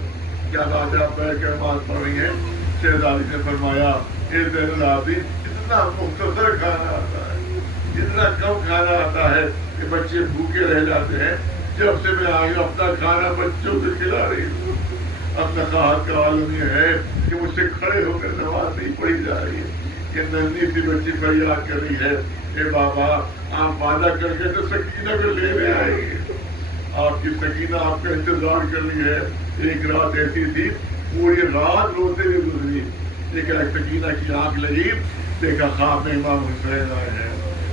کیا بات ہے آپ بیٹھ کر نماز پڑھ رہی ہیں؟ شہزادی نے فرمایا اے زین العابدین اتنا مختصر کھانا آتا ہے، اتنا کم کھانا آتا ہے کہ بچے بھوکے رہ جاتے ہیں. جب سے میں آئی ہوں اپنا کھانا بچوں کو کھلا رہی ہوں. اب نصاحت کا عالم یہ ہے کہ مجھ سے کھڑے ہو کر نماز نہیں پڑھی جا رہی ہے. یہ ننھی سی بچی فریاد کر رہی ہے اے بابا آپ وعدہ کر کے تو سکینہ کو لینے آئے گی. آپ کی سکینہ آپ کا انتظار کر رہی ہے. ایک رات ایسی تھی پوری رات روتے ہوئے گزری. ایک سکینہ کی آنکھ لگی، دیکھا خواب میں امام حسین آئے ہیں.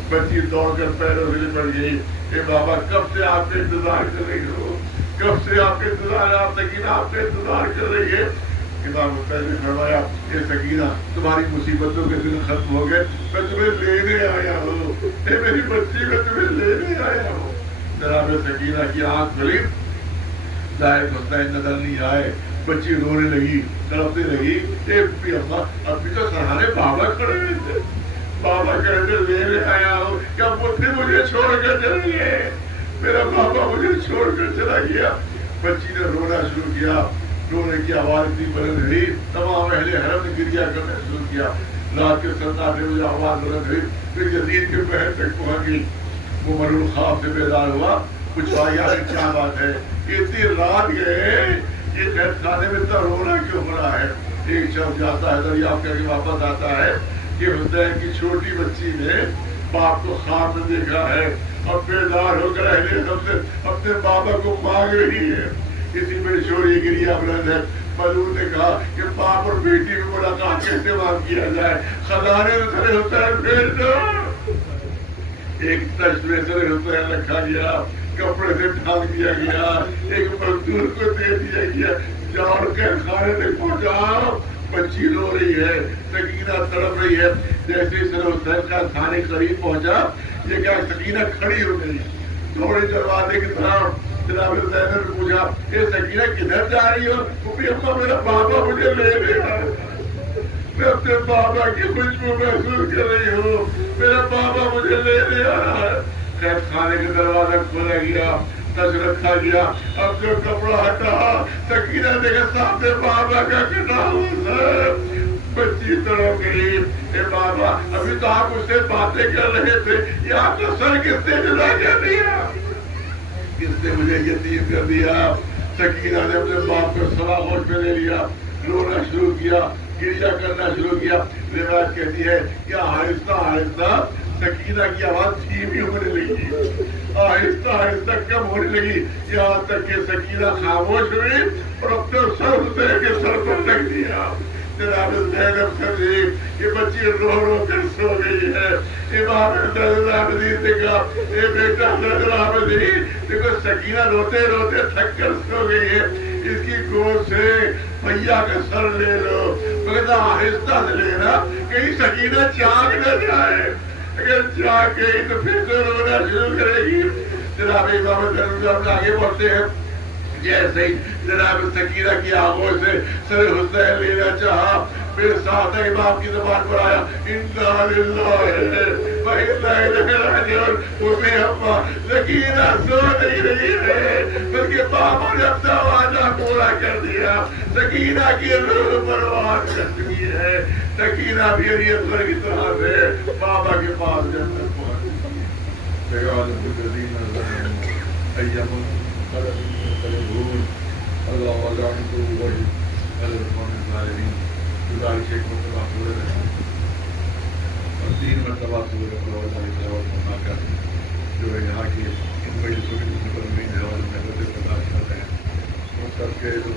بچی دوڑ کر پیروں سے لپٹ گئی. اے بابا کب سے آپ کا انتظار کر رہی ہو، کب سے آپ کا انتظار، آپ سکینہ آپ کا انتظار کر رہی ہے. امام حسین نے فرمایا اے سکینہ تمہاری مصیبتوں کے دن ختم ہو گئے، میں تمہیں لینے آیا ہوں. اے میری بچی میں تمہیں لینے آیا ہوں. جناب سکینہ کی آنکھ کھلی، ظاہر حسین نظر نہیں آئے. بچی رونے لگی، تڑپنے لگی. ابھی تو سرحانے بابا کھڑے ہوئے تھے. بابا کہتے لینے آیا ہوں. کیا پتری مجھے چھوڑ کر چلی ہے؟ میرا بابا مجھے چھوڑ کر چلا گیا. بچی نے رونا شروع کیا. رونے کی آواز اتنی بلند ہوئی تمام اہل حرم نے گریہ کرنا شروع کیا. رات کے سناٹے میں آواز بلند ہوئی. پھر یزید کے پہر تک پہنچ گئی. وہ مرور خواب سے بیدار ہوا، پوچھا یار کیا بات ہے، اتنی رات گئے، یہ قید خانے میں اتنا رونا کیوں ہو رہا ہے؟ ایک شخص جاتا ہے دریافت کر کے واپس آتا ہے کہ حسین کی چھوٹی بچی نے باپ کو خواب میں دیکھا ہے اور بیدار ہو کر اہل حرم سے اپنے بابا کو مانگ رہی ہے. اسی میں شوری گریہ بلند ہے. ملون نے کہا کہ باپ اور بیٹی میں ملاقات کیسے معاف کیا جائے؟ خزانے میں سر حسین بھیج دو. ایک تشت میں سر حسین رکھا گیا، کپڑے سے ڈھانک دیا گیا، ایک مزدور کو دے دیا گیا. جاؤ قید خانے تک پہنچاؤ. بچی رو رہی ہے، سکینہ تڑپ رہی ہے. جیسے ہی سر حسین کا کھانے قریب پہنچا، یہ کیا سکینہ کھڑی ہو گئی. تھوڑے دروازے کی طرف جناب زینب نے پوچھا اے سکینہ کدھر جا رہی ہو؟ کیونکہ اماں میرا بابا مجھے لے گیا. میں اپنے بابا کی خوشبو محسوس کر رہی ہوں، میرا بابا مجھے لے رہا ہے. قید خانے کا دروازہ کھولا گیا، تج رکھا گیا. اب جو کپڑا ہٹا، سکینہ دیکھا سامنے بابا کا کٹا ہوا. بچی تڑپ گئی. اے بابا ابھی تو آپ اس سے باتیں کر رہے تھے، یہ آپ کا سر کس نے جدا کر دیا؟ کس نے مجھے یتیم کر دیا؟ سکینہ نے اپنے باپ کو سوا ہوش میں لے لیا، رونا شروع کیا، گریہ کرنا شروع کیا. روایت کہتی ہے کہ آہستہ آہستہ سکینہ کی آواز دھیمی ہونے لگی، آہستہ آہستہ کم ہونے لگی، یہاں تک کہ سکینہ خاموش ہوئی اور اپنے سر حسین کے سر پر رکھ دیا. جناب زینب سمجھی کہ بچی رو رو کر سو گئی ہے. امام العابدین نے کہا اے بیٹا العابدین دیکھو سکینہ روتے روتے تھک کر سو گئی ہے، اس کی گود سے بھیا کا سر لے لو. مگر آہستہ سے لینا کہیں سکینہ جاگ نہ جائے، اگر جاگ گئی تو پھر سے رونا شروع کرے گی. جناب امام العابدین آگے بڑھتے ہیں. جیسے ہی جناب سکینہ کی آنکھوں سے سر حسین لینا چاہا، میرے ساتھ امام کی زبان پر آیا انا للہ و انا الیہ راجعون. وہ بے اماں سکینہ سو نہیں رہی ہے بلکہ بابا نے اپنا وعدہ پورا کر دیا. سکینہ کی روح پرواز کرتی ہے. سکینہ بھی علی اکبر کی طرح سے بابا کے پاس جنت پہنچ گئی. پیغام الذین ظلموا ایام القلبون اللہ اعلم بالغیب الرحمن الظالمین. گزارش ایک مرتبہ پورے رہے اور 3 مرتبہ پورے پروز علیہ السلام کر جو یہاں کی ان بڑی مسلمین ہے اور محبت برداشت کرتے ہیں ان سب کے جو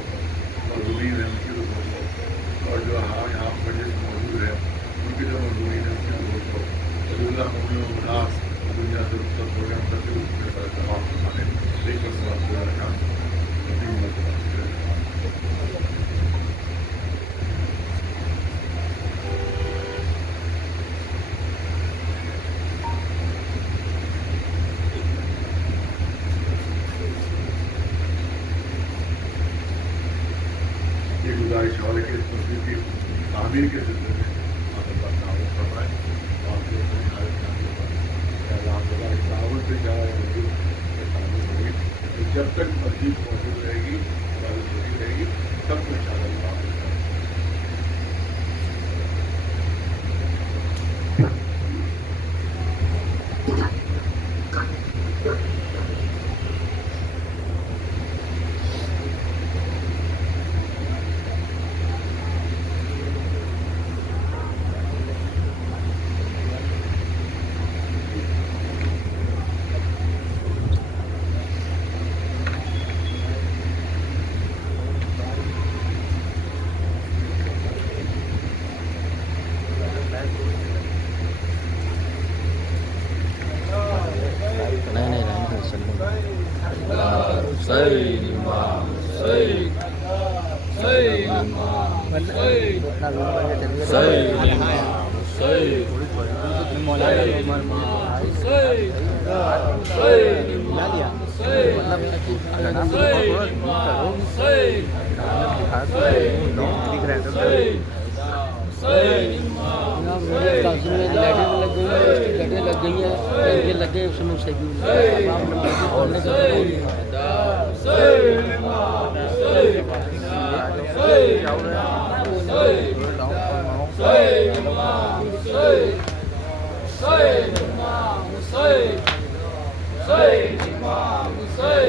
مظلومین ہیں ان کی روحوں کو اور جو یہاں مجلس موجود ہے ان کی جو مظلومین ہیں ان کی روحوں کو رضی اللہ مومن و مناس دنیا سے رخصت ہو گئے ان سب کے روح میں پر تمام فرمانے ایک مرتبہ پورا رکھا 3 مرتبہ پورے رکھا. گزارش اور کہ اس مسجد کی تعمیر کے سلسلے میں آپ پر تعاون فرمائیں اور جو تعاون سے کیا ہے تعمیر ہوگی تو جب تک مسجد موجود رہے گی عبادت ہوتی رہے گی سب کو انشاءاللہ تعاون کریں.